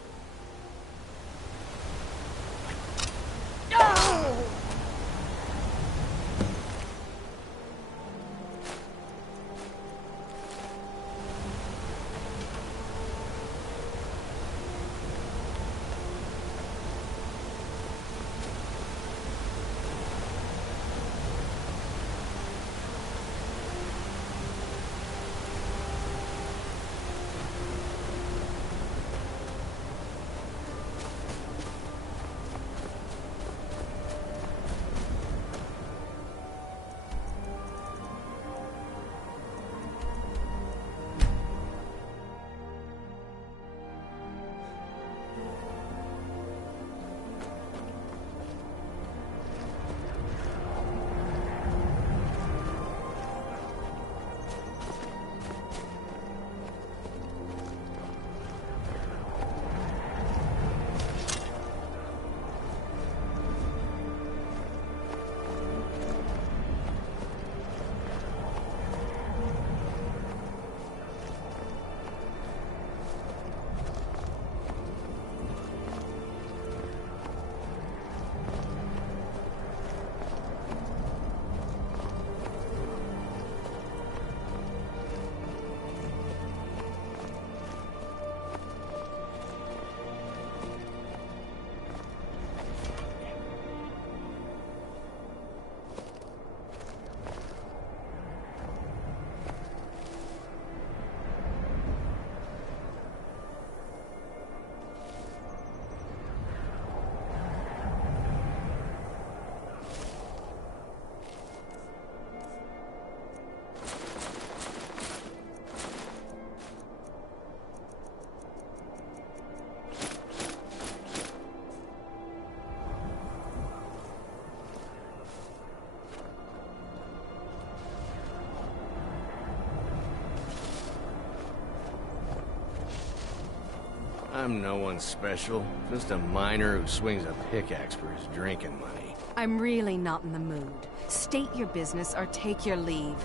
I'm no one special. Just a miner who swings a pickaxe for his drinking money. I'm really not in the mood. State your business or take your leave.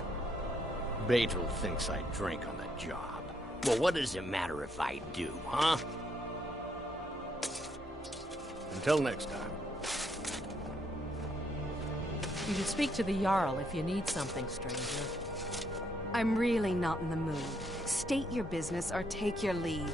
Beitild thinks I drink on the job. Well, what does it matter if I do, huh? Until next time. You can speak to the Jarl if you need something, stranger. I'm really not in the mood. State your business or take your leave.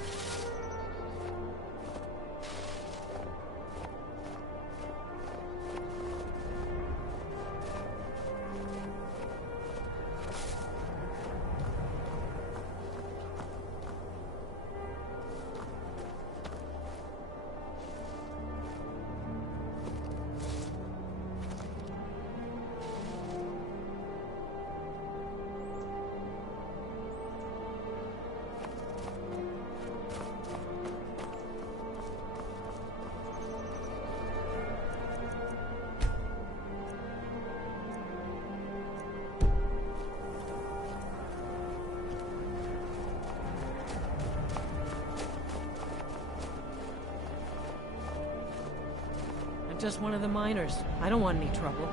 Just one of the miners. I don't want any trouble.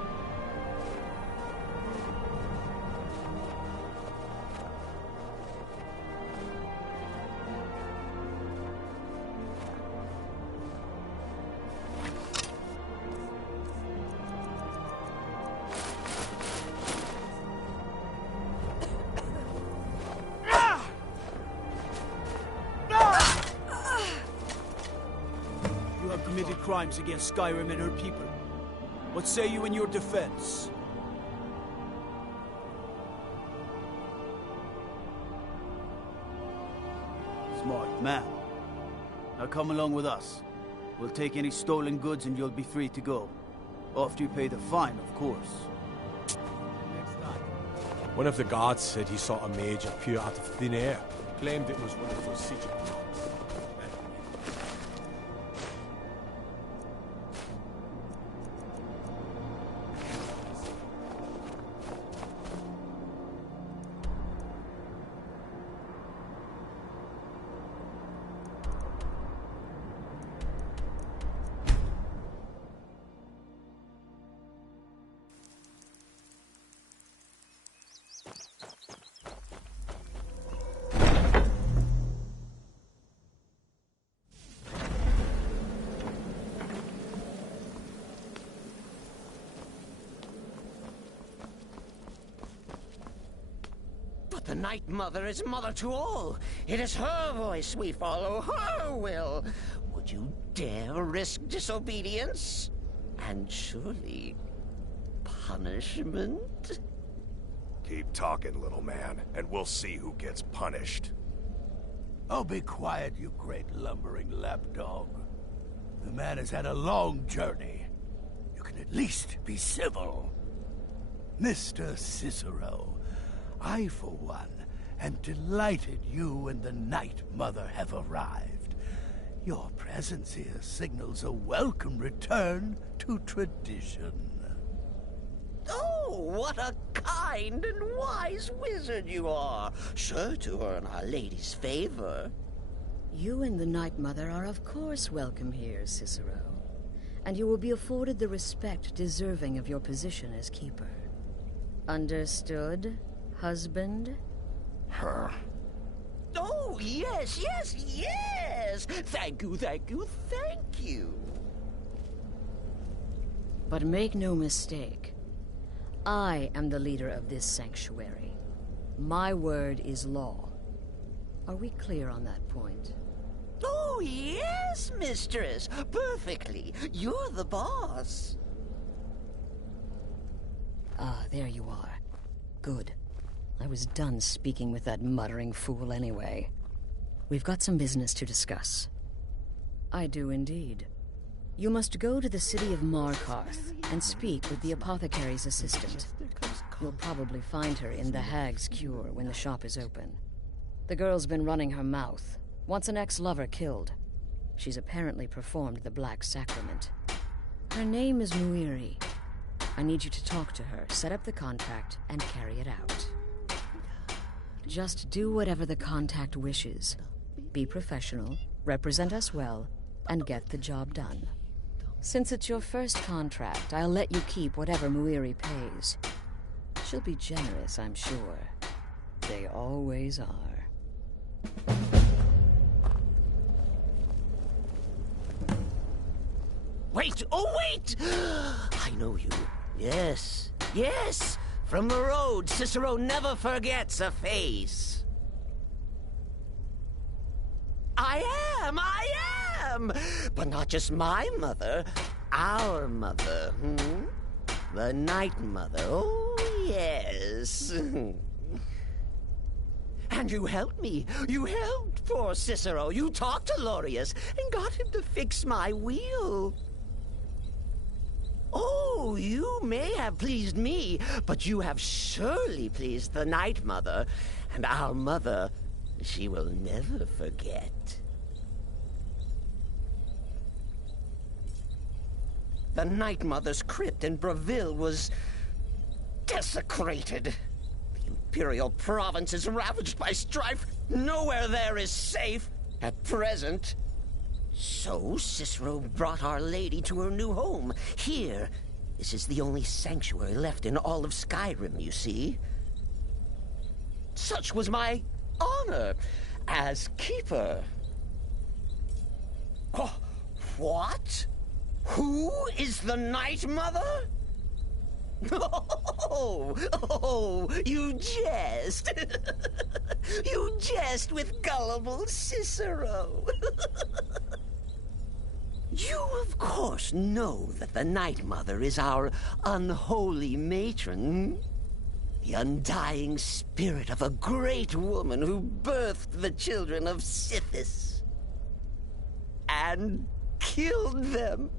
Crimes against Skyrim and her people. What say you in your defense? Smart man. Now come along with us. We'll take any stolen goods and you'll be free to go. After you pay the fine, of course. One of the guards said he saw a mage appear out of thin air. Claimed it was one of those sigils. The Night Mother is mother to all. It is her voice we follow, her will. Would you dare risk disobedience? And surely punishment? Keep talking, little man, and we'll see who gets punished. Oh, be quiet, you great lumbering lapdog. The man has had a long journey. You can at least be civil. Mr. Cicero, I, for one, am delighted you and the Night Mother have arrived. Your presence here signals a welcome return to tradition. Oh, what a kind and wise wizard you are, sure to earn Our Lady's favor. You and the Night Mother are of course welcome here, Cicero. And you will be afforded the respect deserving of your position as Keeper. Understood, husband? Her. Oh, yes, yes, yes! Thank you, thank you, thank you! But make no mistake. I am the leader of this sanctuary. My word is law. Are we clear on that point? Oh, yes, mistress. Perfectly. You're the boss. Ah, there you are. Good. I was done speaking with that muttering fool anyway. We've got some business to discuss. I do indeed. You must go to the city of Markarth and speak with the apothecary's assistant. You'll probably find her in the Hag's Cure when the shop is open. The girl's been running her mouth. Wants an ex-lover killed. She's apparently performed the Black Sacrament. Her name is Muiri. I need you to talk to her, set up the contract, and carry it out. Just do whatever the contact wishes. Be professional, represent us well, and get the job done. Since it's your first contract, I'll let you keep whatever Muiri pays. She'll be generous, I'm sure. They always are. Wait! Oh, wait! I know you. Yes, yes! From the road, Cicero never forgets a face. I am! But not just my mother, our mother, The Night Mother, oh yes. And you helped me. You helped poor Cicero. You talked to Lorius and got him to fix my wheel. Oh, you may have pleased me, but you have surely pleased the Night Mother. And our mother, she will never forget. The Night Mother's crypt in Breville was desecrated. The Imperial province is ravaged by strife. Nowhere there is safe at present. So Cicero brought Our Lady to her new home. Here, this is the only sanctuary left in all of Skyrim, you see. Such was my honor as Keeper. Oh, what? Who is the Night Mother? Oh, you jest. You jest with gullible Cicero. You, of course, know that the Night Mother is our unholy matron. The undying spirit of a great woman who birthed the children of Sithis. And killed them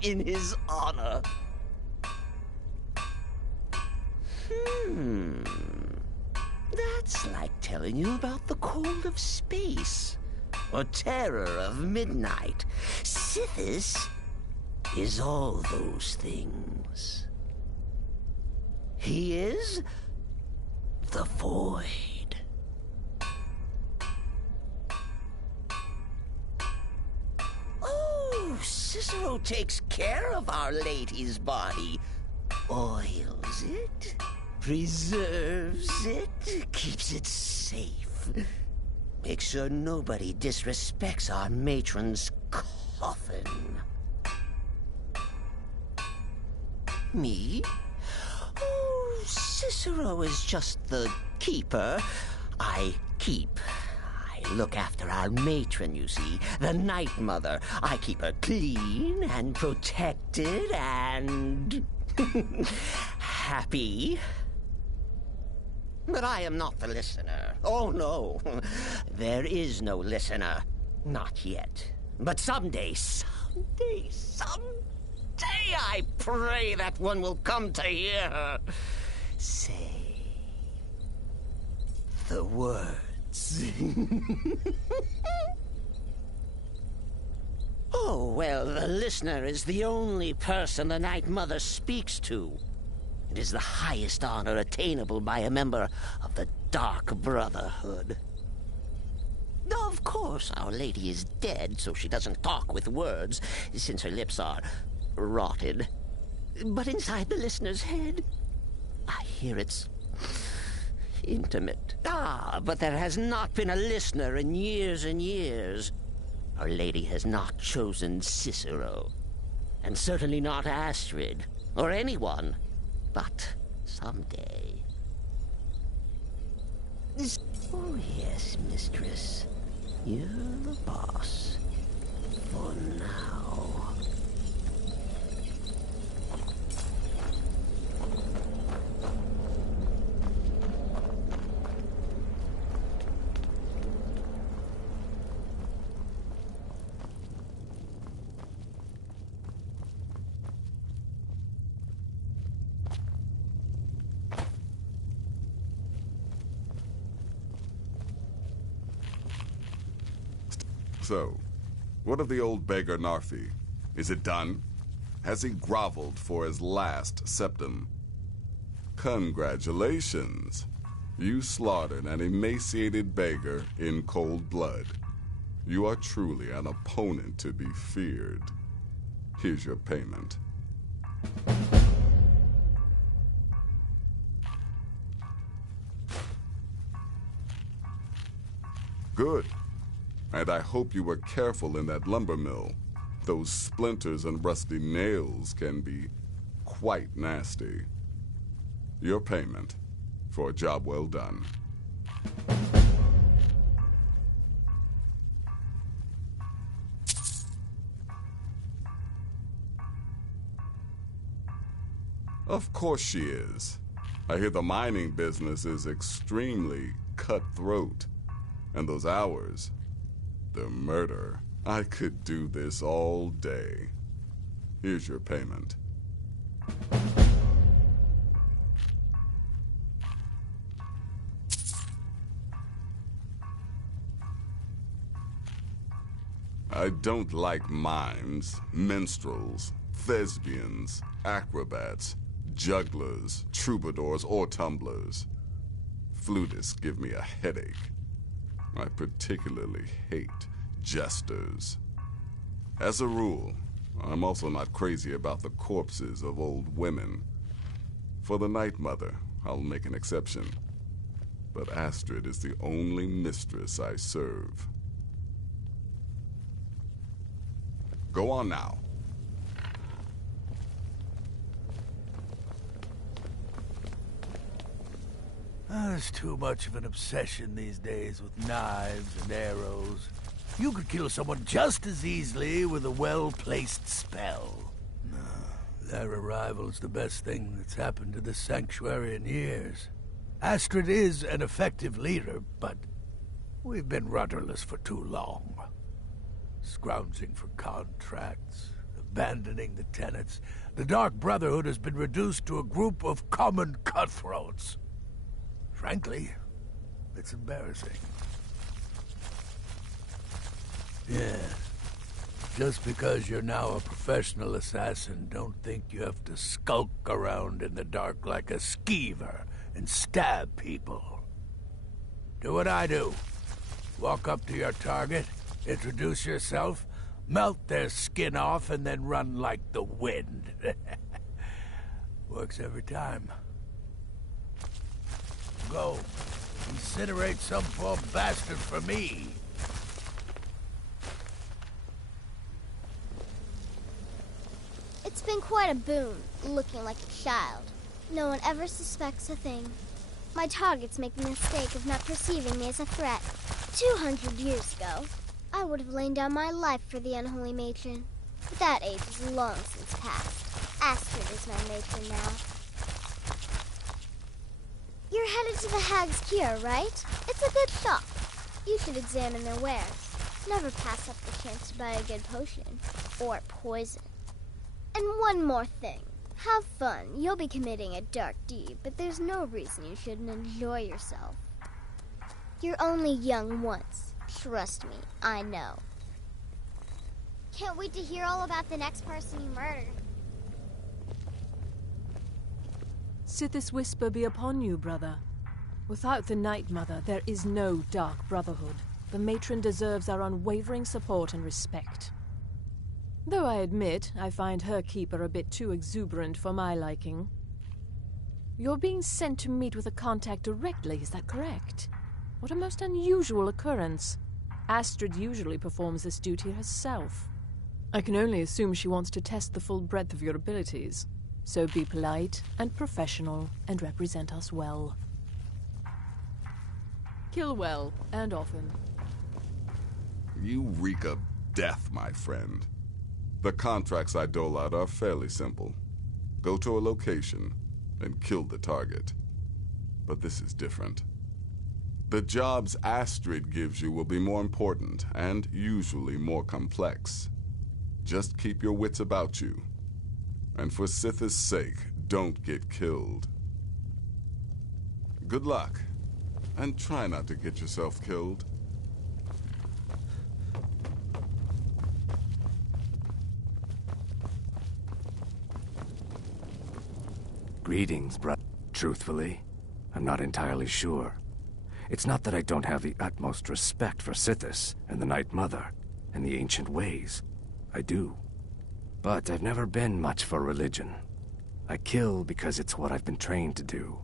in his honor. That's like telling you about the cold of space, or terror of midnight. Sithis is all those things. He is the Void. Oh, Cicero takes care of Our Lady's body. Oils it, preserves it, keeps it safe. Makes sure nobody disrespects our matron's coffin. Me? Oh, Cicero is just the keeper. I keep. I look after our matron, you see, the Night Mother. I keep her clean and protected and happy. But I am not the listener. Oh, no. There is no listener. Not yet. But someday, I pray that one will come to hear her say the words. Oh, well, the listener is the only person the Night Mother speaks to. It is the highest honor attainable by a member of the Dark Brotherhood. Of course, Our Lady is dead, so she doesn't talk with words, since her lips are rotted. But inside the listener's head, I hear it's intimate. But there has not been a listener in years and years. Our Lady has not chosen Cicero, and certainly not Astrid, or anyone. But someday. Oh, yes, mistress. You're the boss. For now. So, what of the old beggar Narfi? Is it done? Has he groveled for his last septum? Congratulations. You slaughtered an emaciated beggar in cold blood. You are truly an opponent to be feared. Here's your payment. Good. And I hope you were careful in that lumber mill. Those splinters and rusty nails can be quite nasty. Your payment for a job well done. Of course she is. I hear the mining business is extremely cutthroat. And those hours, the murder. I could do this all day. Here's your payment. I don't like mimes, minstrels, thespians, acrobats, jugglers, troubadours, or tumblers. Flutists give me a headache. I particularly hate jesters. As a rule, I'm also not crazy about the corpses of old women. For the Night Mother, I'll make an exception. But Astrid is the only mistress I serve. Go on now. There's too much of an obsession these days with knives and arrows. You could kill someone just as easily with a well-placed spell. Their arrival's the best thing that's happened to this sanctuary in years. Astrid is an effective leader, but we've been rudderless for too long. Scrounging for contracts, abandoning the tenants. The Dark Brotherhood has been reduced to a group of common cutthroats. Frankly, it's embarrassing. Yeah. Just because you're now a professional assassin, don't think you have to skulk around in the dark like a skeever and stab people. Do what I do. Walk up to your target, introduce yourself, melt their skin off, and then run like the wind. Works every time. Go. Incinerate some poor bastard for me. It's been quite a boon, looking like a child. No one ever suspects a thing. My targets make the mistake of not perceiving me as a threat. 200 years ago, I would have lain down my life for the unholy matron. But that age is long since past. Astrid is my matron now. You're headed to the Hag's Cure, right? It's a good shop. You should examine their wares. Never pass up the chance to buy a good potion. Or poison. And one more thing. Have fun. You'll be committing a dark deed, but there's no reason you shouldn't enjoy yourself. You're only young once. Trust me, I know. Can't wait to hear all about the next person you murder. Sithis whisper be upon you, brother. Without the Night Mother, there is no Dark Brotherhood. The matron deserves our unwavering support and respect. Though I admit, I find her keeper a bit too exuberant for my liking. You're being sent to meet with a contact directly, is that correct? What a most unusual occurrence. Astrid usually performs this duty herself. I can only assume she wants to test the full breadth of your abilities. So be polite and professional and represent us well. Kill well and often. You reek of death, my friend. The contracts I dole out are fairly simple. Go to a location and kill the target. But this is different. The jobs Astrid gives you will be more important and usually more complex. Just keep your wits about you. And for Sithis' sake, don't get killed. Good luck. And try not to get yourself killed. Greetings, brother. Truthfully, I'm not entirely sure. It's not that I don't have the utmost respect for Sithis and the Night Mother and the ancient ways. I do. But I've never been much for religion. I kill because it's what I've been trained to do.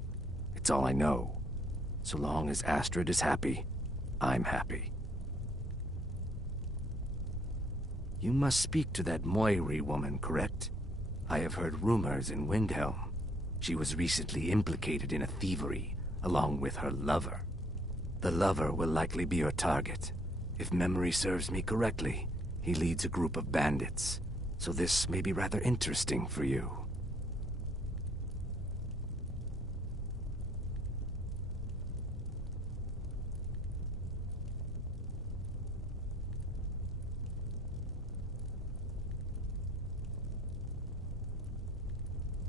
It's all I know. So long as Astrid is happy, I'm happy. You must speak to that Moiri woman, correct? I have heard rumors in Windhelm. She was recently implicated in a thievery, along with her lover. The lover will likely be your target. If memory serves me correctly, he leads a group of bandits. So this may be rather interesting for you.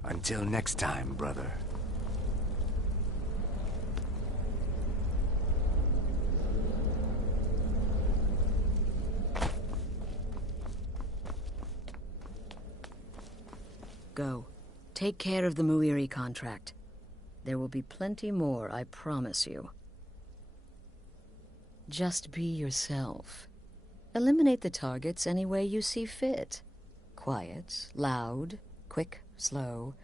Until next time, brother. Go. Take care of the Muiri contract. There will be plenty more, I promise you. Just be yourself. Eliminate the targets any way you see fit. Quiet, loud, quick, slow.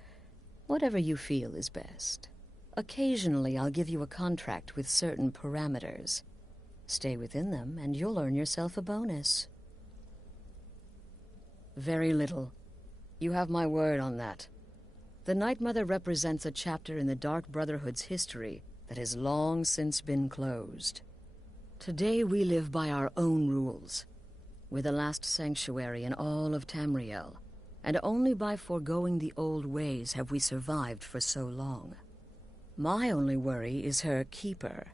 Whatever you feel is best. Occasionally, I'll give you a contract with certain parameters. Stay within them, and you'll earn yourself a bonus. Very little. You have my word on that. The Night Mother represents a chapter in the Dark Brotherhood's history that has long since been closed. Today we live by our own rules. We're the last sanctuary in all of Tamriel, and only by foregoing the old ways have we survived for so long. My only worry is her keeper.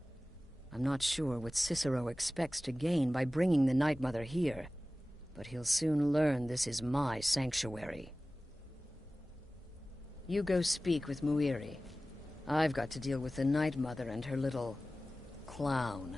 I'm not sure what Cicero expects to gain by bringing the Night Mother here, but he'll soon learn this is my sanctuary. You go speak with Muiri. I've got to deal with the Night Mother and her little clown.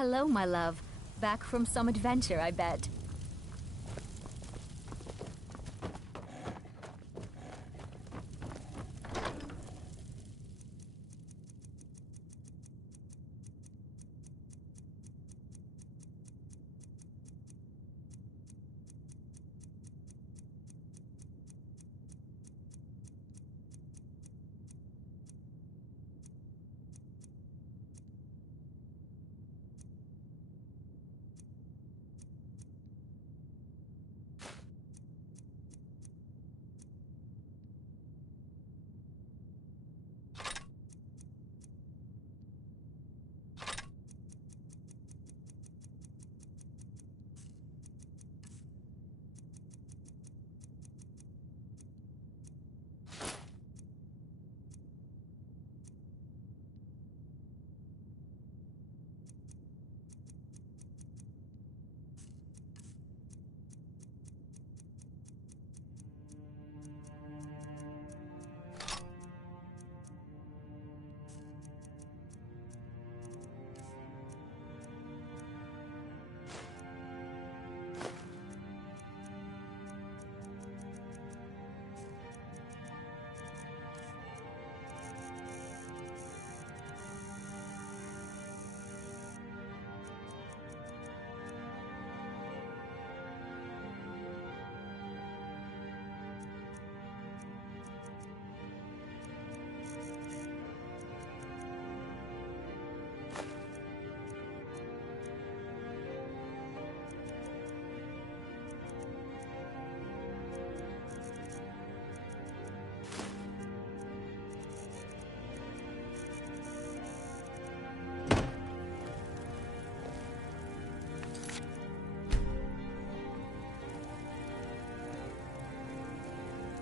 Hello, my love. Back from some adventure, I bet.